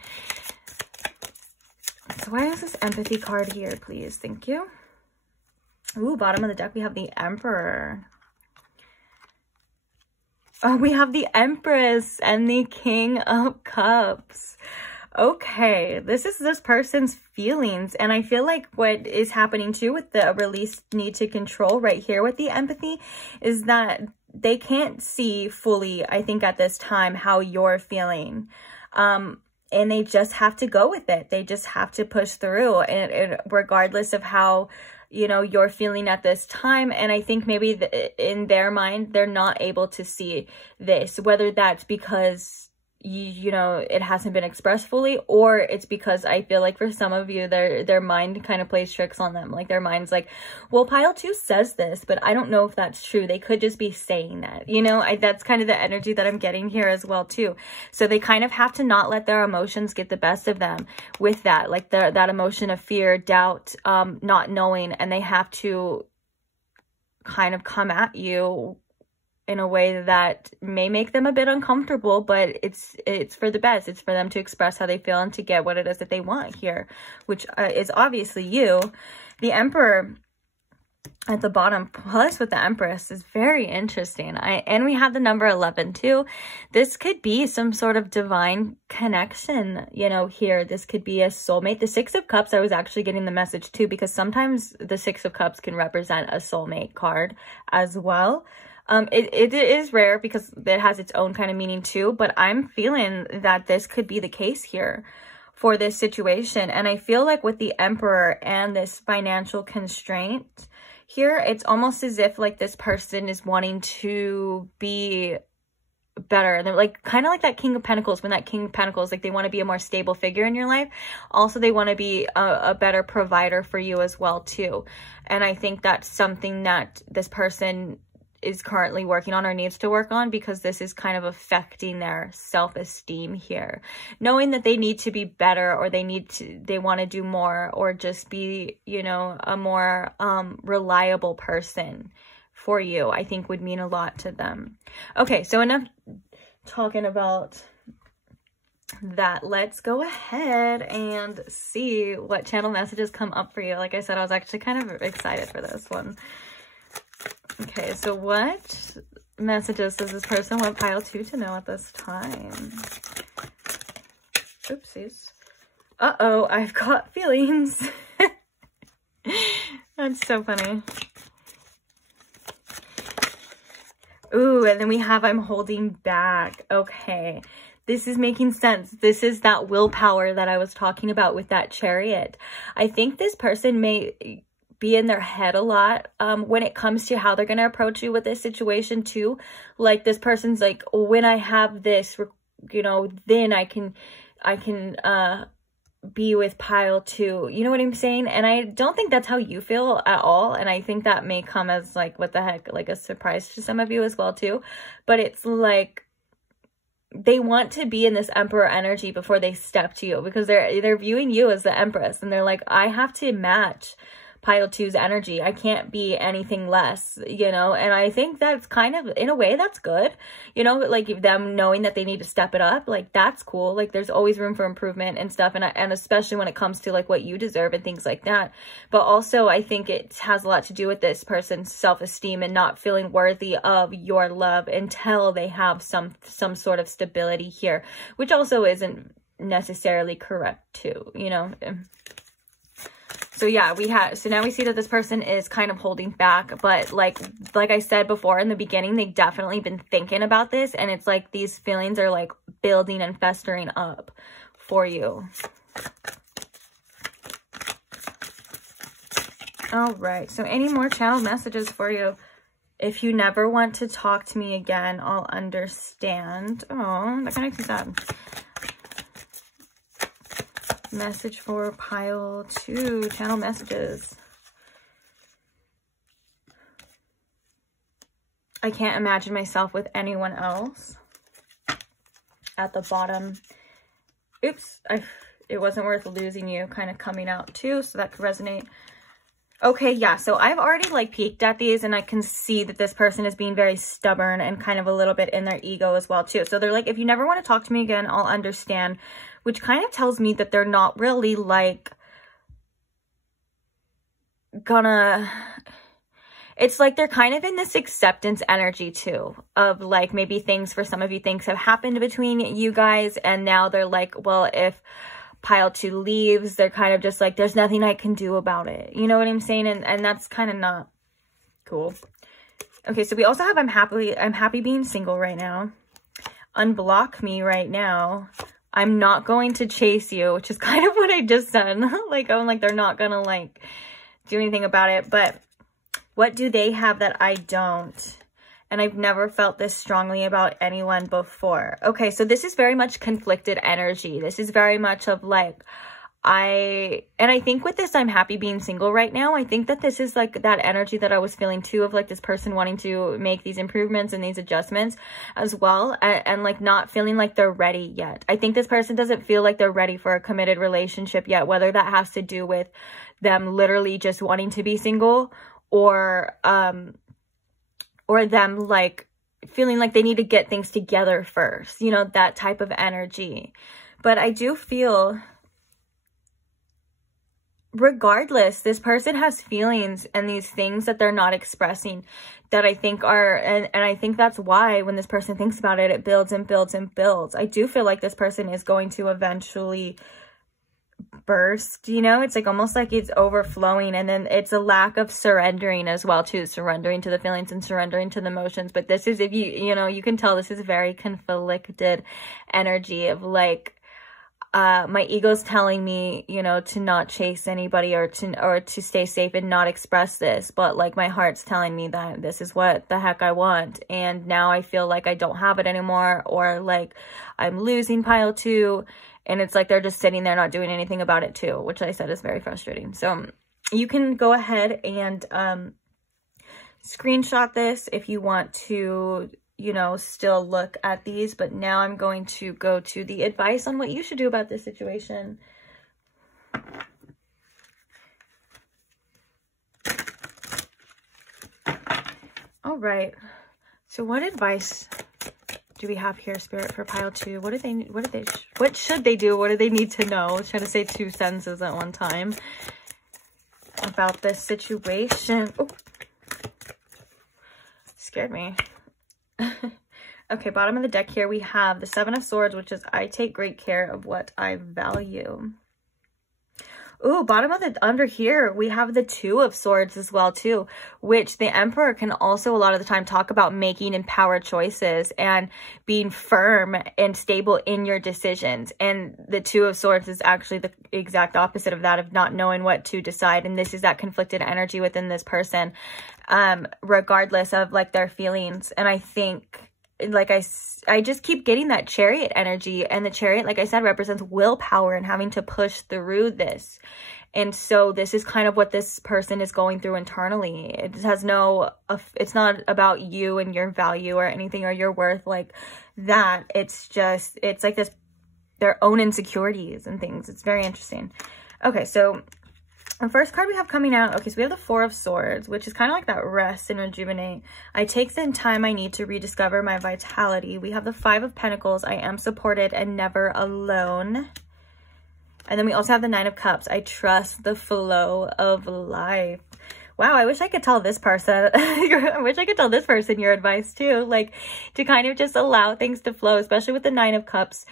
So why is this empathy card here, please? Thank you. Ooh, bottom of the deck, we have the Emperor. Oh, we have the Empress and the King of Cups. Okay, this is this person's feelings. And I feel like what is happening too with the released need to control right here with the empathy is that they can't see fully, I think at this time, how you're feeling. And they just have to go with it. They just have to push through, and regardless of how, you know, you're feeling at this time. And I think maybe in their mind, they're not able to see this, whether that's because, you know, it hasn't been expressed fully, or it's because I feel like for some of you, their mind kind of plays tricks on them. Like their mind's like, well, pile 2 says this, but I don't know if that's true. They could just be saying that, you know. that's kind of the energy that I'm getting here as well too. So they kind of have to not let their emotions get the best of them with that, like that emotion of fear, doubt, not knowing, and they have to kind of come at you in a way that may make them a bit uncomfortable, but it's for the best. It's for them to express how they feel and to get what it is that they want here, which is obviously you. The Emperor at the bottom plus with the Empress is very interesting. And we have the number 11 too. This could be some sort of divine connection, you know, here. This could be a soulmate. The 6 of Cups, I was actually getting the message too, because sometimes the 6 of Cups can represent a soulmate card as well. It is rare because it has its own kind of meaning too, but I'm feeling that this could be the case here for this situation. And I feel like with the Emperor and this financial constraint here, it's almost as if like this person is wanting to be better. They're like kind of like that King of Pentacles, when that King of Pentacles, like they want to be a more stable figure in your life. Also, they want to be a better provider for you as well too. And I think that's something that this person is currently working on or needs to work on, because this is kind of affecting their self-esteem here. Knowing that they need to be better, or they want to do more, or just be, you know, a more reliable person for you, I think would mean a lot to them. Okay, so enough talking about that. Let's go ahead and see what channel messages come up for you. Like I said, I was actually kind of excited for this one. Okay, so what messages does this person want pile 2 to know at this time? Oopsies. Uh-oh, I've got feelings. That's so funny. Ooh, and then we have I'm holding back. Okay. This is making sense. This is that willpower that I was talking about with that Chariot. I think this person may be in their head a lot when it comes to how they're going to approach you with this situation too. Like, this person's like, when I have this, you know, then I can be with pile 2. You know what I'm saying? And I don't think that's how you feel at all. And I think that may come as like, what the heck, like a surprise to some of you as well too. But it's like, they want to be in this Emperor energy before they step to you, because they're viewing you as the Empress, and they're like, I have to match pile 2's energy. I can't be anything less, you know. And I think that's kind of, in a way, that's good, you know, like them knowing that they need to step it up. Like, that's cool. Like, there's always room for improvement and stuff, and especially when it comes to like what you deserve and things like that. But also, I think it has a lot to do with this person's self-esteem and not feeling worthy of your love until they have some sort of stability here, which also isn't necessarily correct too, you know. So yeah, so now we see that this person is kind of holding back, but like I said before in the beginning, they've definitely been thinking about this, and it's like these feelings are like building and festering up for you. All right, so any more channel messages for you? If you never want to talk to me again, I'll understand. Oh, that kind of makes me sad. Message for pile 2, channel messages. I can't imagine myself with anyone else. At the bottom. Oops, it wasn't worth losing you, kind of coming out too, so that could resonate. Okay, yeah, so I've already like peeked at these, and I can see that this person is being very stubborn and kind of a little bit in their ego as well too. So they're like, if you never want to talk to me again, I'll understand, which kind of tells me that they're not really like gonna, it's like they're kind of in this acceptance energy too, of like maybe things, for some of you, things have happened between you guys, and now they're like, well, if pile 2 leaves, they're kind of just like, there's nothing I can do about it. You know what I'm saying? And that's kind of not cool. Okay, so we also have I'm happy being single right now. Unblock me right now. I'm not going to chase you, which is kind of what I just said. Like, I'm like, they're not gonna like do anything about it. But what do they have that I don't? And I've never felt this strongly about anyone before. Okay, so this is very much conflicted energy. This is very much of like, I think with this I'm happy being single right now, I think that this is like that energy that I was feeling too, of like this person wanting to make these improvements and these adjustments as well, and like not feeling like they're ready yet. I think this person doesn't feel like they're ready for a committed relationship yet, whether that has to do with them literally just wanting to be single, or them like feeling like they need to get things together first, you know, that type of energy. But I do feel, regardless, this person has feelings and these things that they're not expressing that I think are, and I think that's why when this person thinks about it, it builds and builds and builds. I do feel like this person is going to eventually burst, you know. It's like almost like it's overflowing, and then it's a lack of surrendering as well too, surrendering to the feelings and surrendering to the emotions. But this is, if you know, you can tell this is very conflicted energy of like, my ego's telling me, you know, to not chase anybody, or to stay safe and not express this, but like my heart's telling me that this is what the heck I want, and now I feel like I don't have it anymore, or like I'm losing pile 2. And it's like they're just sitting there not doing anything about it too, which I said is very frustrating. So you can go ahead and screenshot this if you want to, you know, still look at these. But now I'm going to go to the advice on what you should do about this situation. All right. So what advice do we have here, Spirit, for pile 2? What should they do? What do they need to know? I was trying to say 2 sentences at one time about this situation. Oh, scared me. Okay, bottom of the deck here, we have the 7 of Swords, which is I take great care of what I value. Ooh, bottom of the under here, we have the 2 of Swords as well too, which the Emperor can also a lot of the time talk about making empowered choices and being firm and stable in your decisions. And the 2 of Swords is actually the exact opposite of that, of not knowing what to decide. And this is that conflicted energy within this person, regardless of like their feelings. And I think, like I just keep getting that Chariot energy, and the Chariot, like I said, represents willpower and having to push through this. And so this is kind of what this person is going through internally. It has no, it's not about you and your value or anything or your worth like that. It's just, it's like this, their own insecurities and things. It's very interesting. Okay, so the first card we have coming out, okay, so we have the 4 of Swords, which is kind of like that rest and rejuvenate. I take the time I need to rediscover my vitality. We have the 5 of Pentacles. I am supported and never alone. And then we also have the 9 of Cups. I trust the flow of life. Wow, I wish I could tell this person, I wish I could tell this person your advice too, like to kind of just allow things to flow, especially with the 9 of Cups.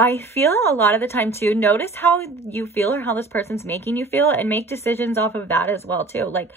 I feel a lot of the time too, notice how you feel or how this person's making you feel and make decisions off of that as well too. Like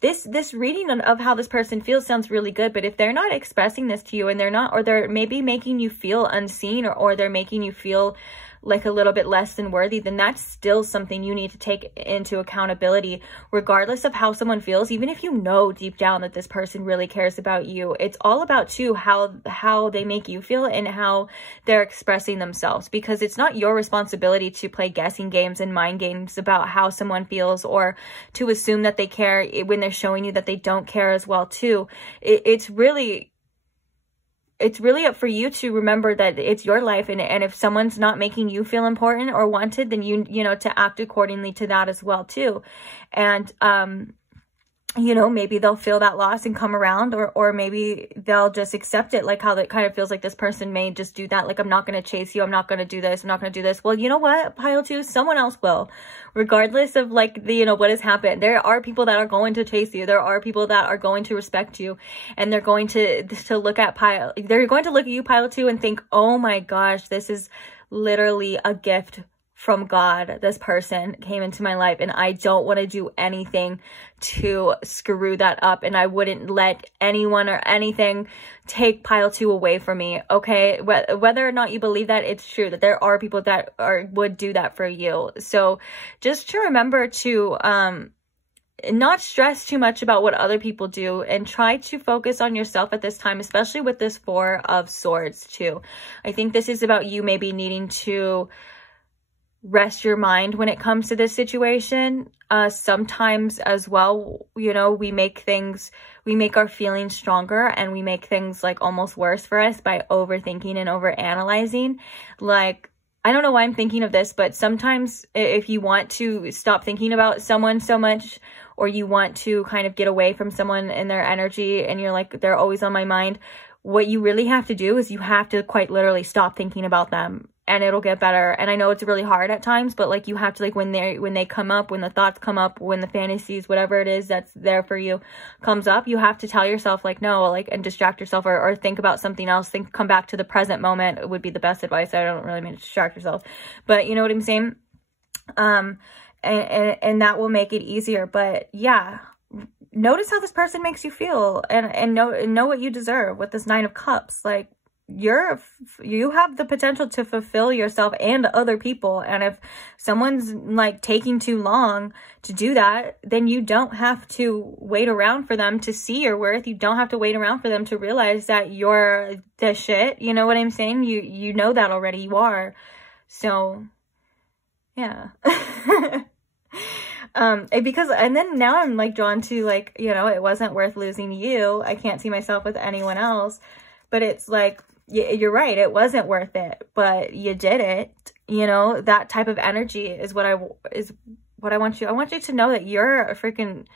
this reading of how this person feels sounds really good, but if they're not expressing this to you and they're not, or they're maybe making you feel unseen, or they're making you feel like a little bit less than worthy, then that's still something you need to take into accountability, regardless of how someone feels. Even if you know deep down that this person really cares about you, it's all about too how they make you feel and how they're expressing themselves, because it's not your responsibility to play guessing games and mind games about how someone feels, or to assume that they care when they're showing you that they don't care as well too. It's really up for you to remember that it's your life, and if someone's not making you feel important or wanted, then you know, to act accordingly to that as well too. And you know, maybe they'll feel that loss and come around, or maybe they'll just accept it, like how that kind of feels like this person may just do that, like, I'm not going to chase you, I'm not going to do this, I'm not going to do this. Well, you know what, pile 2, someone else will, regardless of like the, you know, what has happened. There are people that are going to chase you, there are people that are going to respect you, and they're going to look at they're going to look at you, pile 2, and think, oh my gosh, this is literally a gift from God. This person came into my life and I don't want to do anything to screw that up, and I wouldn't let anyone or anything take pile 2 away from me. Okay, whether or not you believe that, it's true that there are people that would do that for you. So just to remember to not stress too much about what other people do, and try to focus on yourself at this time, especially with this 4 of Swords too. I think this is about you maybe needing to rest your mind when it comes to this situation. Sometimes as well, you know, we make our feelings stronger, and we make things like almost worse for us by overthinking and overanalyzing. Like, I don't know why I'm thinking of this, but sometimes if you want to stop thinking about someone so much, or you want to kind of get away from someone and their energy, and you're like, they're always on my mind, what you really have to do is you have to quite literally stop thinking about them, and it'll get better. And I know it's really hard at times, but like, you have to, like, when they come up, when the thoughts come up, when the fantasies, whatever it is that's there for you comes up, you have to tell yourself like, no, like, and distract yourself, or think about something else. Come back to the present moment. It would be the best advice. I don't really mean to distract yourself, but you know what I'm saying? And that will make it easier. But yeah, notice how this person makes you feel, and know what you deserve with this 9 of Cups. Like, you have the potential to fulfill yourself and other people, and if someone's like taking too long to do that, then you don't have to wait around for them to see your worth. You don't have to wait around for them to realize that you're the shit. You know what I'm saying? You know that already. You are. So yeah. And then now I'm like drawn to like, you know, it wasn't worth losing you. I can't see myself with anyone else, but it's like, you're right. It wasn't worth it, but you did it. You know, that type of energy is what I want you. I want you to know that you're a freaking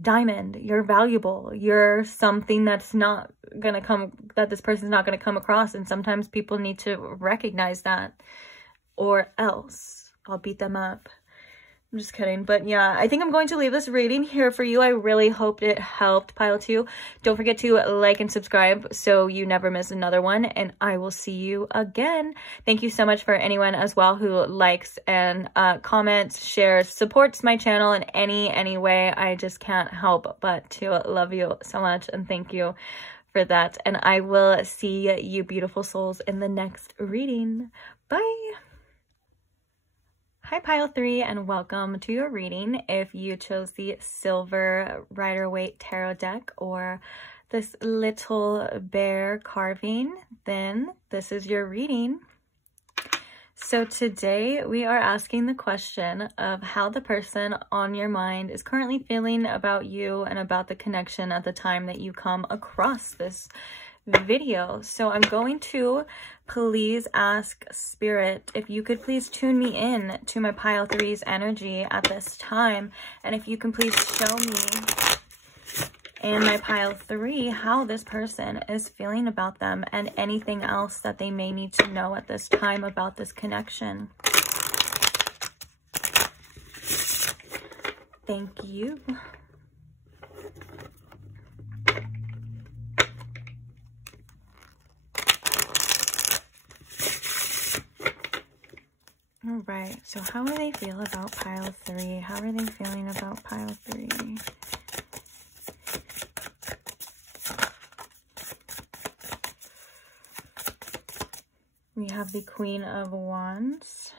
diamond. You're valuable. You're something that's not going to come, that this person's not going to come across. And sometimes people need to recognize that, or else I'll beat them up. I'm just kidding. But yeah, I think I'm going to leave this reading here for you. I really hoped it helped, pile 2. Don't forget to like and subscribe so you never miss another one. And I will see you again. Thank you so much for anyone as well who likes and comments, shares, supports my channel in any way. I just can't help but to love you so much. And thank you for that. And I will see you beautiful souls in the next reading. Bye. Hi pile 3 and welcome to your reading. If you chose the Silver Rider-Waite Tarot deck or this little bear carving, then this is your reading. So today we are asking the question of how the person on your mind is currently feeling about you and about the connection at the time that you come across this video. So I'm going to please ask Spirit if you could please tune me in to my pile 3's energy at this time, and if you can please show me in my pile 3 how this person is feeling about them and anything else that they may need to know at this time about this connection. Thank you. All right, so how do they feel about pile 3? How are they feeling about pile 3? We have the Queen of Wands.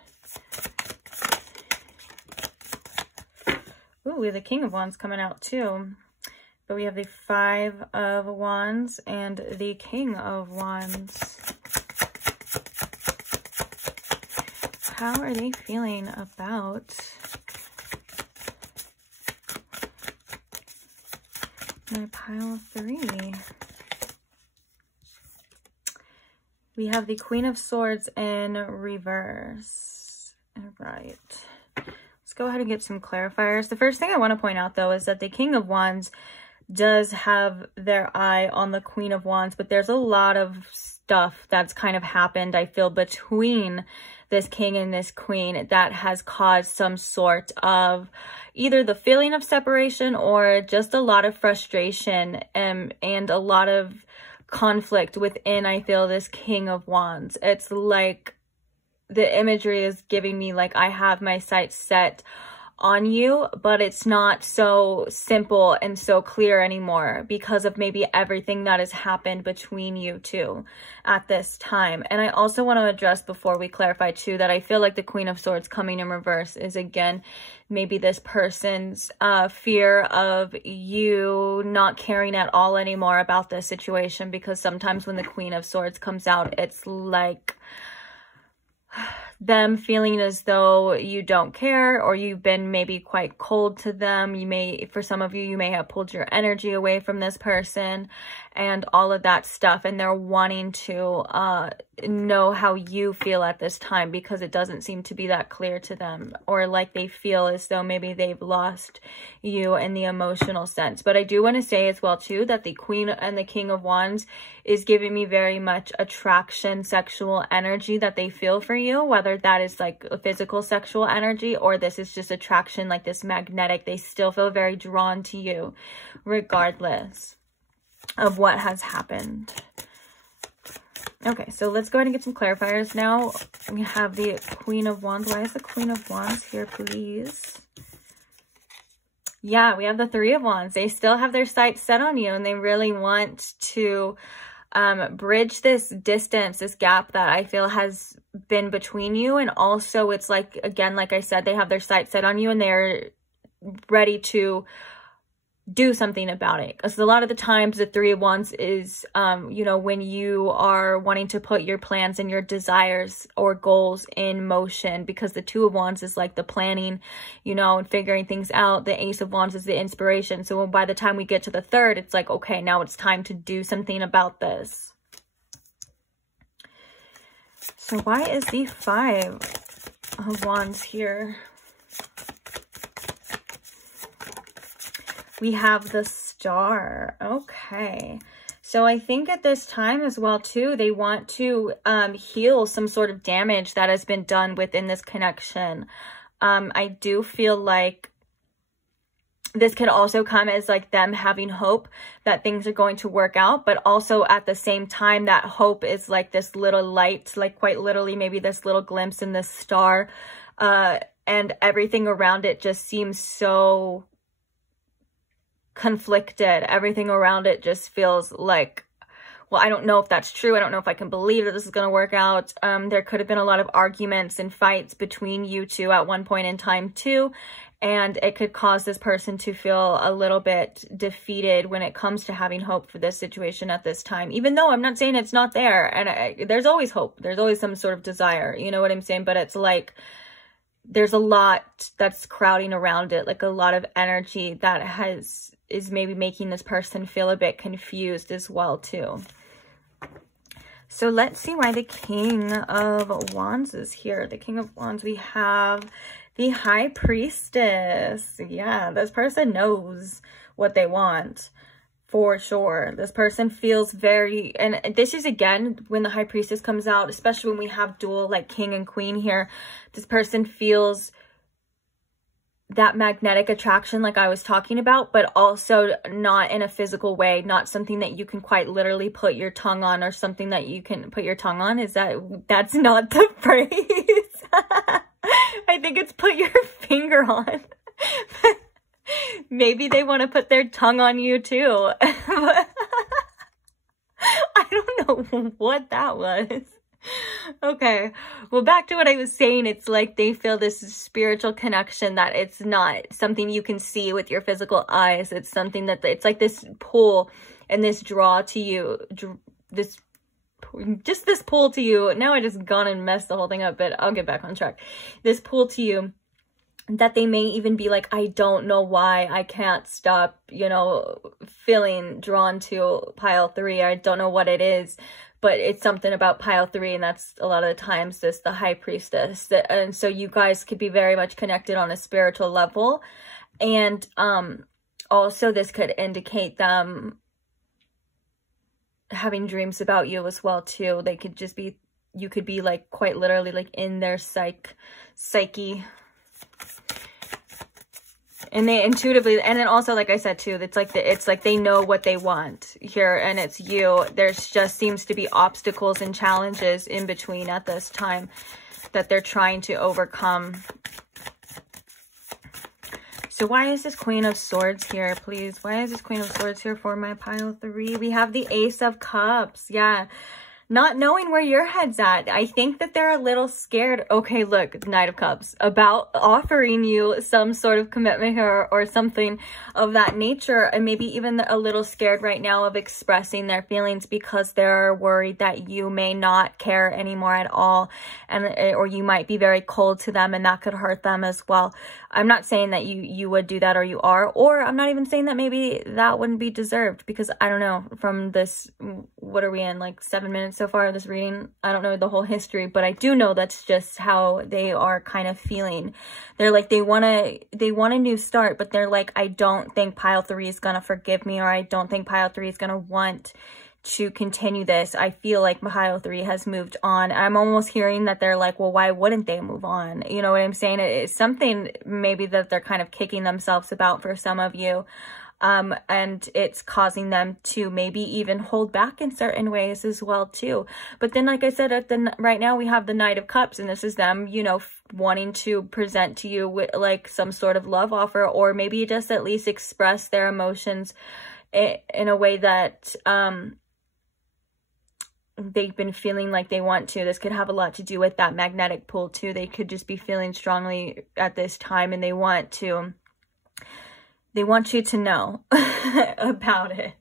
Ooh, we have the King of Wands coming out too. But we have the 5 of Wands and the King of Wands. How are they feeling about my pile 3? We have the Queen of Swords in reverse. All right. Let's go ahead and get some clarifiers. The first thing I want to point out, though, is that the King of Wands does have their eye on the Queen of Wands, but there's a lot of stuff that's kind of happened, I feel, between this king and this queen that has caused some sort of either the feeling of separation or just a lot of frustration and a lot of conflict within, I feel, this King of Wands. It's like the imagery is giving me like I have my sights set on you, but it's not so simple and so clear anymore because of maybe everything that has happened between you two at this time. And I also want to address before we clarify too that I feel like the Queen of Swords coming in reverse is again maybe this person's fear of you not caring at all anymore about this situation, because sometimes when the Queen of Swords comes out, it's like them feeling as though you don't care, or you've been maybe quite cold to them. You may, for some of you, you may have pulled your energy away from this person and all of that stuff. And they're wanting to know how you feel at this time because it doesn't seem to be that clear to them, or like they feel as though maybe they've lost you in the emotional sense. But I do want to say as well too that the Queen and the King of Wands is giving me very much attraction, sexual energy that they feel for you, whether that is like a physical sexual energy or this is just attraction, like this magnetic. They still feel very drawn to you regardless of what has happened. Okay, so let's go ahead and get some clarifiers now. We have the Queen of Wands. Why is the Queen of Wands here, please? Yeah, we have the Three of Wands. They still have their sights set on you, and they really want to bridge this distance, this gap that I feel has been between you. And also it's like, again, like I said, they have their sights set on you and they're ready to do something about it. Because a lot of the times the Three of Wands is, you know, when you are wanting to put your plans and your desires or goals in motion, because the Two of Wands is like the planning, you know, and figuring things out. The Ace of Wands is the inspiration. So by the time we get to the third, it's like, okay, now it's time to do something about this. So why is the Five of Wands here? We have the Star. Okay. So I think at this time as well, too, they want to heal some sort of damage that has been done within this connection. I do feel like this could also come as like them having hope that things are going to work out, but also at the same time, that hope is like this little light, like quite literally maybe this little glimpse in this star, and everything around it just seems so conflicted. Everything around it just feels like, well, I don't know if that's true. I don't know if I can believe that this is going to work out. There could have been a lot of arguments and fights between you two at one point in time too. And it could cause this person to feel a little bit defeated when it comes to having hope for this situation at this time. Even though I'm not saying it's not there. And there's always hope. There's always some sort of desire. You know what I'm saying? But it's like, there's a lot that's crowding around it. Like a lot of energy that is maybe making this person feel a bit confused as well too. So let's see why the King of Wands is here. The King of Wands, we have the High Priestess. Yeah, this person knows what they want for sure. This person feels very, and this is again, when the High Priestess comes out, especially when we have dual like King and Queen here, this person feels that magnetic attraction like I was talking about, but also not in a physical way, not something that you can quite literally put your tongue on, or something that you can put your tongue on. That's not the phrase. I think it's put your finger on. Maybe they want to put their tongue on you too. I don't know what that was. Okay, well, back to what I was saying. It's like they feel this spiritual connection, that it's not something you can see with your physical eyes. It's something that it's like this pull and this draw to you, this pull to you. Now I just gone and messed the whole thing up, but I'll get back on track. This pull to you that they may even be like, I don't know why I can't stop, you know, feeling drawn to pile 3. I don't know what it is, but it's something about pile 3, and that's a lot of the times the High Priestess. And so you guys could be very much connected on a spiritual level. And also this could indicate them having dreams about you as well too. They could just be, you could be like quite literally like in their psyche. And they intuitively, and then also, like I said too, it's like they know what they want here, and it's you. There's just seems to be obstacles and challenges in between at this time that they're trying to overcome. So why is this Queen of Swords here, please? Why is this Queen of Swords here for my pile 3? We have the Ace of Cups. Yeah. Not knowing where your head's at. I think that they're a little scared. Okay, look, Knight of Cups, about offering you some sort of commitment here or something of that nature. And maybe even a little scared right now of expressing their feelings because they're worried that you may not care anymore at all. Or you might be very cold to them, and that could hurt them as well. I'm not saying that you would do that, or you are. Or I'm not even saying that maybe that wouldn't be deserved, because I don't know, from this, what are we in, like 7 minutes so far of this reading? I don't know the whole history, but I do know that's just how they are kind of feeling. They're like, they want a new start, but they're like, I don't think pile 3 is gonna forgive me, or I don't think pile 3 is gonna want to continue this. I feel like pile 3 has moved on. I'm almost hearing that they're like, well, why wouldn't they move on? You know what I'm saying? It's something maybe that they're kind of kicking themselves about for some of you. And it's causing them to maybe even hold back in certain ways as well too. But then, like I said, right now we have the Knight of Cups, and this is them, you know, wanting to present to you with like some sort of love offer, or maybe just at least express their emotions in a way that they've been feeling like they want to. This could have a lot to do with that magnetic pull too. They could just be feeling strongly at this time, and they want to They want you to know about it.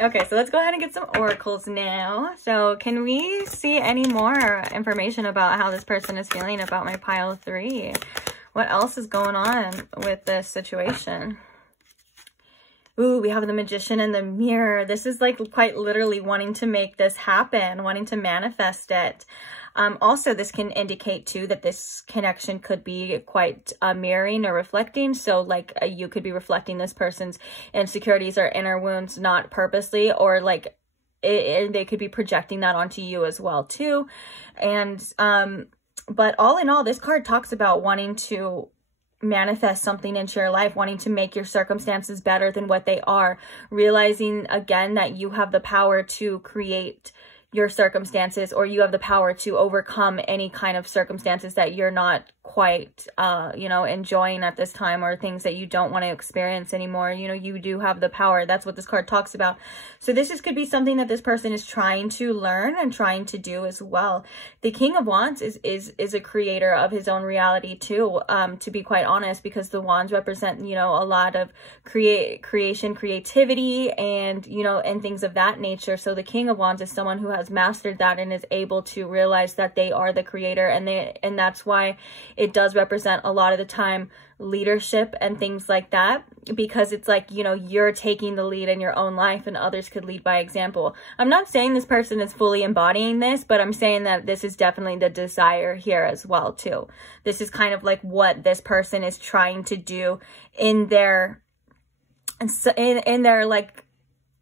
Okay, so let's go ahead and get some oracles now. So can we see any more information about how this person is feeling about my pile 3? What else is going on with this situation? Ooh, we have the Magician and the Mirror. This is like quite literally wanting to make this happen, wanting to manifest it. Also, this can indicate too that this connection could be quite mirroring or reflecting. So like you could be reflecting this person's insecurities or inner wounds, not purposely, or like they could be projecting that onto you as well too. And but all in all, this card talks about wanting to manifest something into your life, wanting to make your circumstances better than what they are, realizing again that you have the power to create your circumstances, or you have the power to overcome any kind of circumstances that you're not quite, you know, enjoying at this time, or things that you don't want to experience anymore. You know, you do have the power. That's what this card talks about. So this could be something that this person is trying to learn and trying to do as well. The King of Wands is a creator of his own reality too, to be quite honest, because the wands represent, you know, a lot of creation, creativity, and, you know, and things of that nature. So the King of Wands is someone who has mastered that and is able to realize that they are the creator, and that's why it does represent a lot of the time leadership and things like that, because it's like, you know, you're taking the lead in your own life and others could lead by example. I'm not saying this person is fully embodying this, but I'm saying that this is definitely the desire here as well too. This is kind of like what this person is trying to do in their like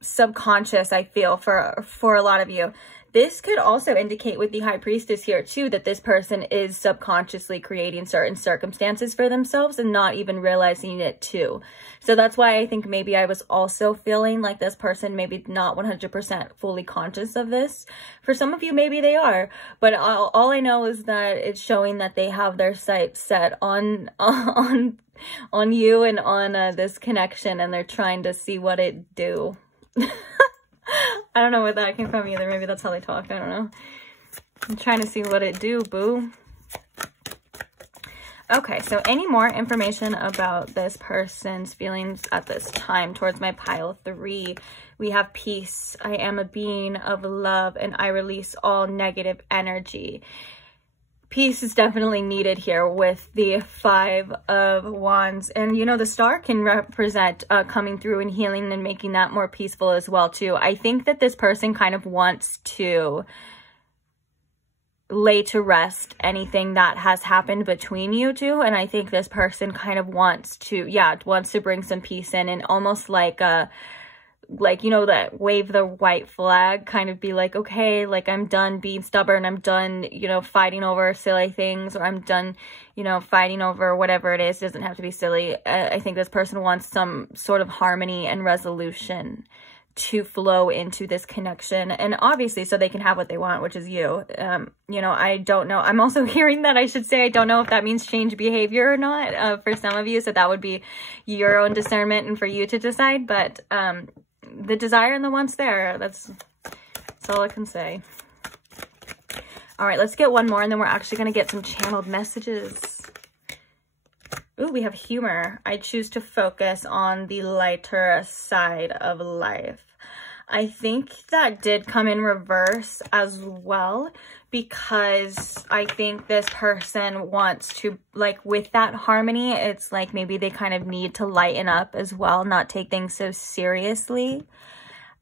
subconscious, I feel, for a lot of you. This could also indicate with the High Priestess here too, that this person is subconsciously creating certain circumstances for themselves and not even realizing it too. So that's why I think maybe I was also feeling like this person maybe not 100% fully conscious of this. For some of you, maybe they are, but all I know is that it's showing that they have their sights set on you and on this connection, and they're trying to see what it do. I don't know where that came from either. Maybe that's how they talk. I don't know. I'm trying to see what it do, boo. Okay, so any more information about this person's feelings at this time towards my pile 3? We have peace. I am a being of love and I release all negative energy. Peace is definitely needed here with the 5 of Wands. And, you know, the star can represent coming through and healing and making that more peaceful as well, too. I think that this person kind of wants to lay to rest anything that has happened between you two. And I think this person kind of wants to, wants to bring some peace in, and almost like you know, that wave the white flag, kind of be like, okay, like I'm done being stubborn, I'm done, you know, fighting over silly things, or I'm done, you know, fighting over whatever it is. It doesn't have to be silly. I think this person wants some sort of harmony and resolution to flow into this connection, and obviously so they can have what they want, which is you. You know, I don't know, I'm also hearing that I should say I don't know if that means change behavior or not for some of you, so that would be your own discernment and for you to decide. But the desire and the wants there, that's all I can say. All right, let's get one more, and then we're actually going to get some channeled messages. Ooh, we have humor. I choose to focus on the lighter side of life. I think that did come in reverse as well, because I think this person wants to, like, with that harmony, it's like maybe they kind of need to lighten up as well, not take things so seriously.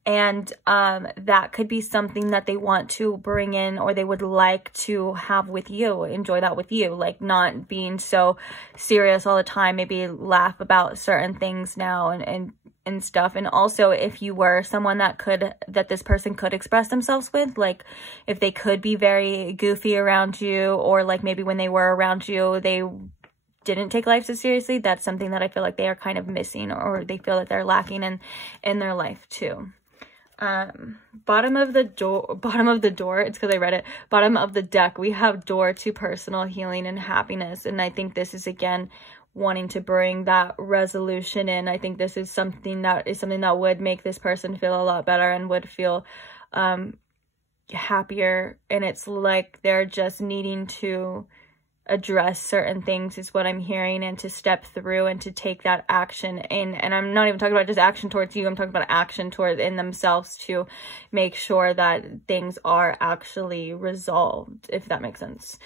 And that could be something that they want to bring in, or they would like to have with you, enjoy that with you, like not being so serious all the time, maybe laugh about certain things now and stuff. And also, if you were someone that this person could express themselves with, like if they could be very goofy around you, or like maybe when they were around you, they didn't take life so seriously, that's something that I feel like they are kind of missing, or they feel that they're lacking in their life too. Bottom of the door, it's because I read it, bottom of the deck, we have door to personal healing and happiness. And I think this is, again, wanting to bring that resolution in. I think this is something that would make this person feel a lot better and would feel happier. And it's like they're just needing to address certain things is what I'm hearing, and to step through and to take that action in. And I'm not even talking about just action towards you, I'm talking about action towards in themselves to make sure that things are actually resolved, if that makes sense.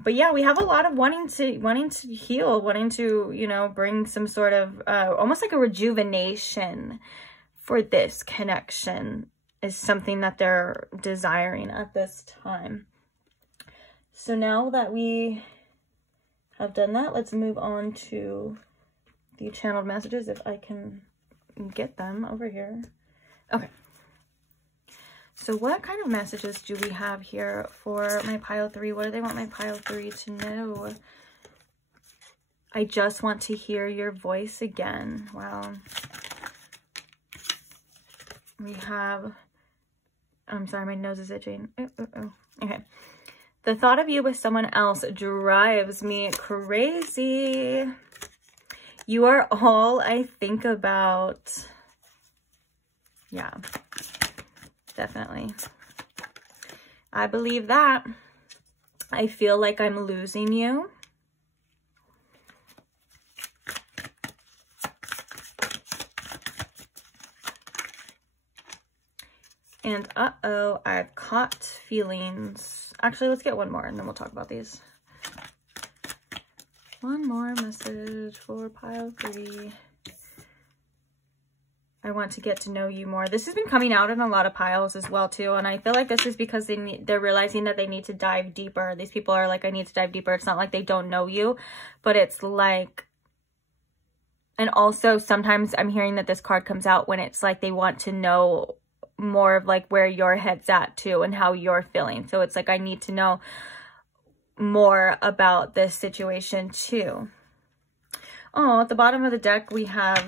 But yeah, we have a lot of wanting to heal, wanting to, you know, bring some sort of almost like a rejuvenation for this connection is something that they're desiring at this time. So now that we have done that, let's move on to the channeled messages, if I can get them over here. Okay. So what kind of messages do we have here for my pile 3? What do they want my pile 3 to know? I just want to hear your voice again. Wow. We have, I'm sorry, my nose is itching. Okay. The thought of you with someone else drives me crazy. You are all I think about. Yeah. Definitely. I believe that. I feel like I'm losing you. And uh-oh, I've caught feelings. Actually, let's get one more and then we'll talk about these. One more message for pile 3. I want to get to know you more. This has been coming out in a lot of piles as well too, and I feel like this is because they're realizing that they need to dive deeper. These people are like, I need to dive deeper. It's not like they don't know you, but it's like, and also sometimes I'm hearing that this card comes out when it's like they want to know more of like where your head's at too and how you're feeling. So it's like, I need to know more about this situation too. Oh, at the bottom of the deck we have,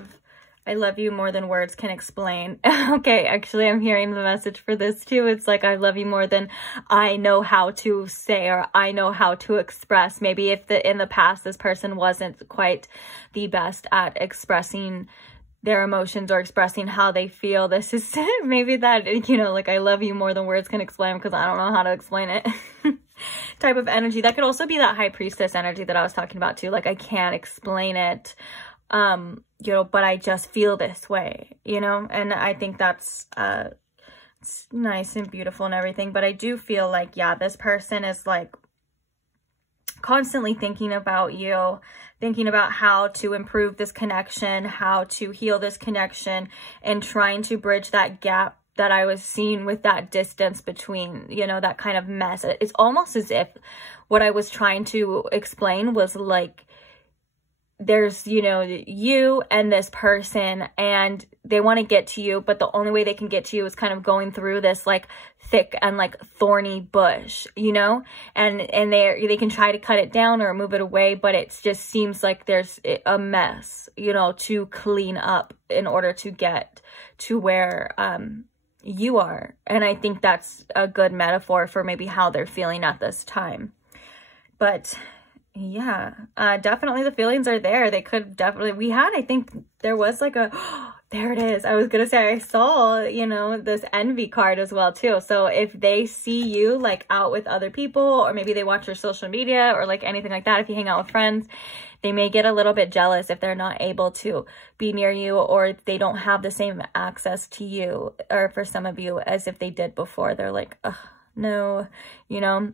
I love you more than words can explain. Okay, actually, I'm hearing the message for this too. It's like, I love you more than I know how to say, or I know how to express. Maybe if in the past, this person wasn't quite the best at expressing their emotions or expressing how they feel. This is maybe that, you know, like, I love you more than words can explain because I don't know how to explain it. Type of energy. That could also be that high priestess energy that I was talking about too. Like, I can't explain it. You know, but I just feel this way, you know, and I think that's, it's nice and beautiful and everything, but I do feel like, yeah, this person is like constantly thinking about you, thinking about how to improve this connection, how to heal this connection, and trying to bridge that gap that I was seeing with that distance between, you know, that kind of mess. It's almost as if what I was trying to explain was like, there's, you know, you and this person, and they want to get to you, but the only way they can get to you is kind of going through this like thick and like thorny bush, you know, and they can try to cut it down or move it away, but it just seems like there's a mess, you know, to clean up in order to get to where you are. And I think that's a good metaphor for maybe how they're feeling at this time. But yeah, definitely the feelings are there. They could definitely, I think there was like a, there it is. I was going to say, I saw, you know, this envy card as well too. So if they see you like out with other people, or maybe they watch your social media or like anything like that, if you hang out with friends, they may get a little bit jealous if they're not able to be near you, or they don't have the same access to you, or for some of you as if they did before. They're like, ugh, no, you know.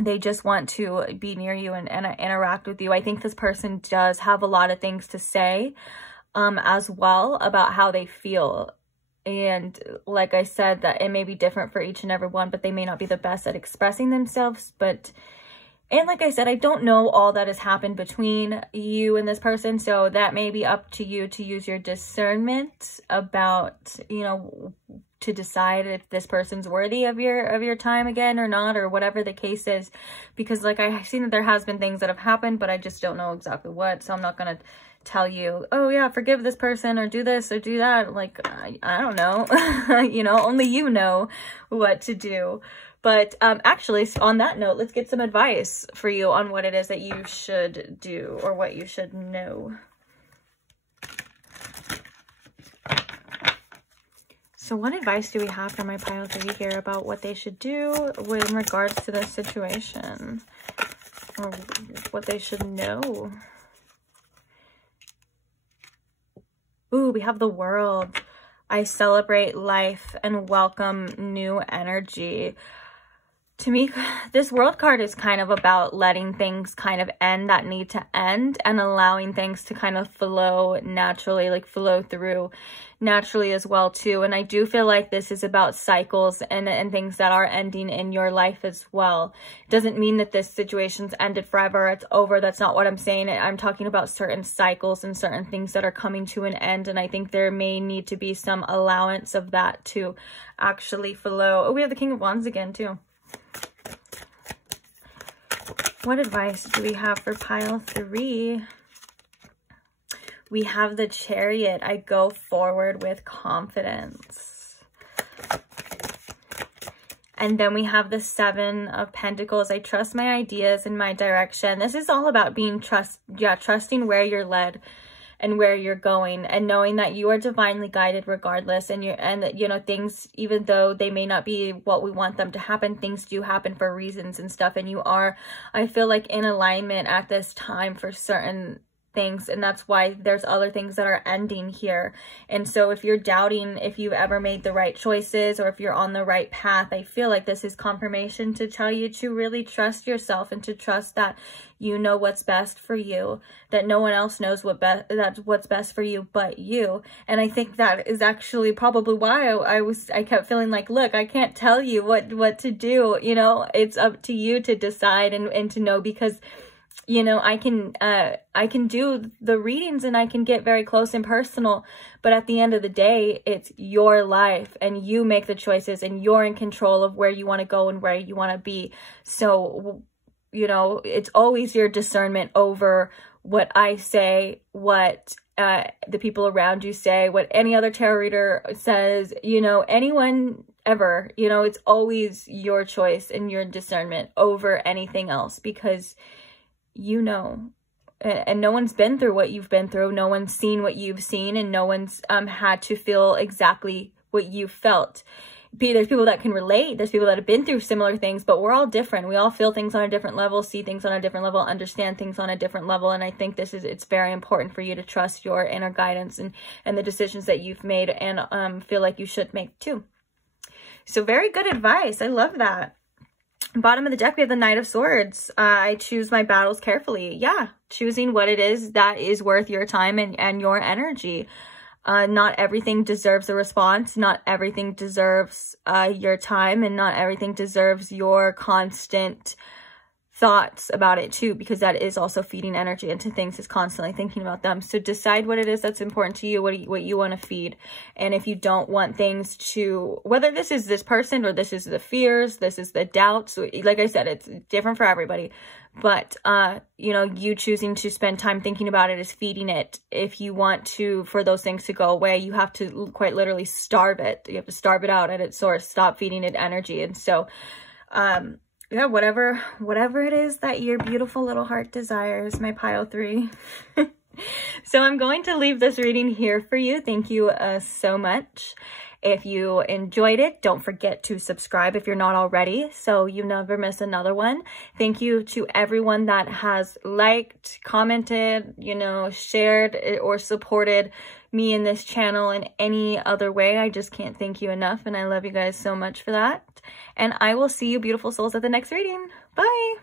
They just want to be near you and interact with you. I think this person does have a lot of things to say as well about how they feel. And like I said, that it may be different for each and every one, but they may not be the best at expressing themselves. And like I said, I don't know all that has happened between you and this person. So that may be up to you to use your discernment about, you know, to decide if this person's worthy of your time again or not, or whatever the case is. Because like I've seen that there has been things that have happened, but I just don't know exactly what. So I'm not going to tell you, oh yeah, forgive this person or do this or do that. Like, I don't know, you know, only you know what to do. But actually, on that note, let's get some advice for you on what it is that you should do or what you should know. So what advice do we have for my pile 3 here about what they should do in regards to this situation? Or what they should know? Ooh, we have the World. I celebrate life and welcome new energy. To me, this World card is kind of about letting things kind of end that need to end and allowing things to kind of flow naturally, like flow through naturally as well too. And I do feel like this is about cycles and things that are ending in your life as well. It doesn't mean that this situation's ended forever, it's over. That's not what I'm saying. I'm talking about certain cycles and certain things that are coming to an end. And I think there may need to be some allowance of that to actually flow. Oh, we have the King of Wands again too. What advice do we have for pile 3? We have the Chariot. I go forward with confidence. And then we have the 7 of Pentacles. I trust my ideas and my direction. This is all about being trusting where you're led and where you're going, and knowing that you are divinely guided regardless. And you know, things, even though they may not be what we want them to happen, things do happen for reasons and stuff. And you are, I feel like, in alignment at this time for certain things, and that's why there's other things that are ending here. And so if you're doubting if you've ever made the right choices or if you're on the right path, I feel like this is confirmation to tell you to really trust yourself and to trust that you know what's best for you, that no one else knows what's best for you but you. And I think that is actually probably why I kept feeling like, look, I can't tell you what to do, you know, it's up to you to decide and to know, because you know, I can do the readings and I can get very close and personal, but at the end of the day, it's your life and you make the choices and you're in control of where you want to go and where you want to be. So, you know, it's always your discernment over what I say, what the people around you say, what any other tarot reader says, you know, anyone ever, you know, it's always your choice and your discernment over anything else, because you know, and no one's been through what you've been through. No one's seen what you've seen, and no one's had to feel exactly what you felt. There's people that can relate. There's people that have been through similar things, but we're all different. We all feel things on a different level, see things on a different level, understand things on a different level. And I think it's very important for you to trust your inner guidance and the decisions that you've made, and feel like you should make too. So very good advice. I love that. Bottom of the deck, we have the Knight of Swords. I choose my battles carefully. Yeah, choosing what it is that is worth your time and your energy. Not everything deserves a response. Not everything deserves your time, and not everything deserves your constant thoughts about it too, because that is also feeding energy into things, is constantly thinking about them. So decide what it is that's important to you, what you want to feed. And if you don't want things to, whether this is this person or this is the fears, this is the doubts, like I said, it's different for everybody. But, you know, you choosing to spend time thinking about it is feeding it. If you want for those things to go away, you have to quite literally starve it. You have to starve it out at its source, stop feeding it energy. And so, yeah, whatever it is that your beautiful little heart desires, my pile 3. So I'm going to leave this reading here for you. Thank you so much. If you enjoyed it, don't forget to subscribe if you're not already, so you never miss another one. Thank you to everyone that has liked, commented, you know, shared or supported me in this channel in any other way. I just can't thank you enough, and I love you guys so much for that. And I will see you beautiful souls at the next reading. Bye!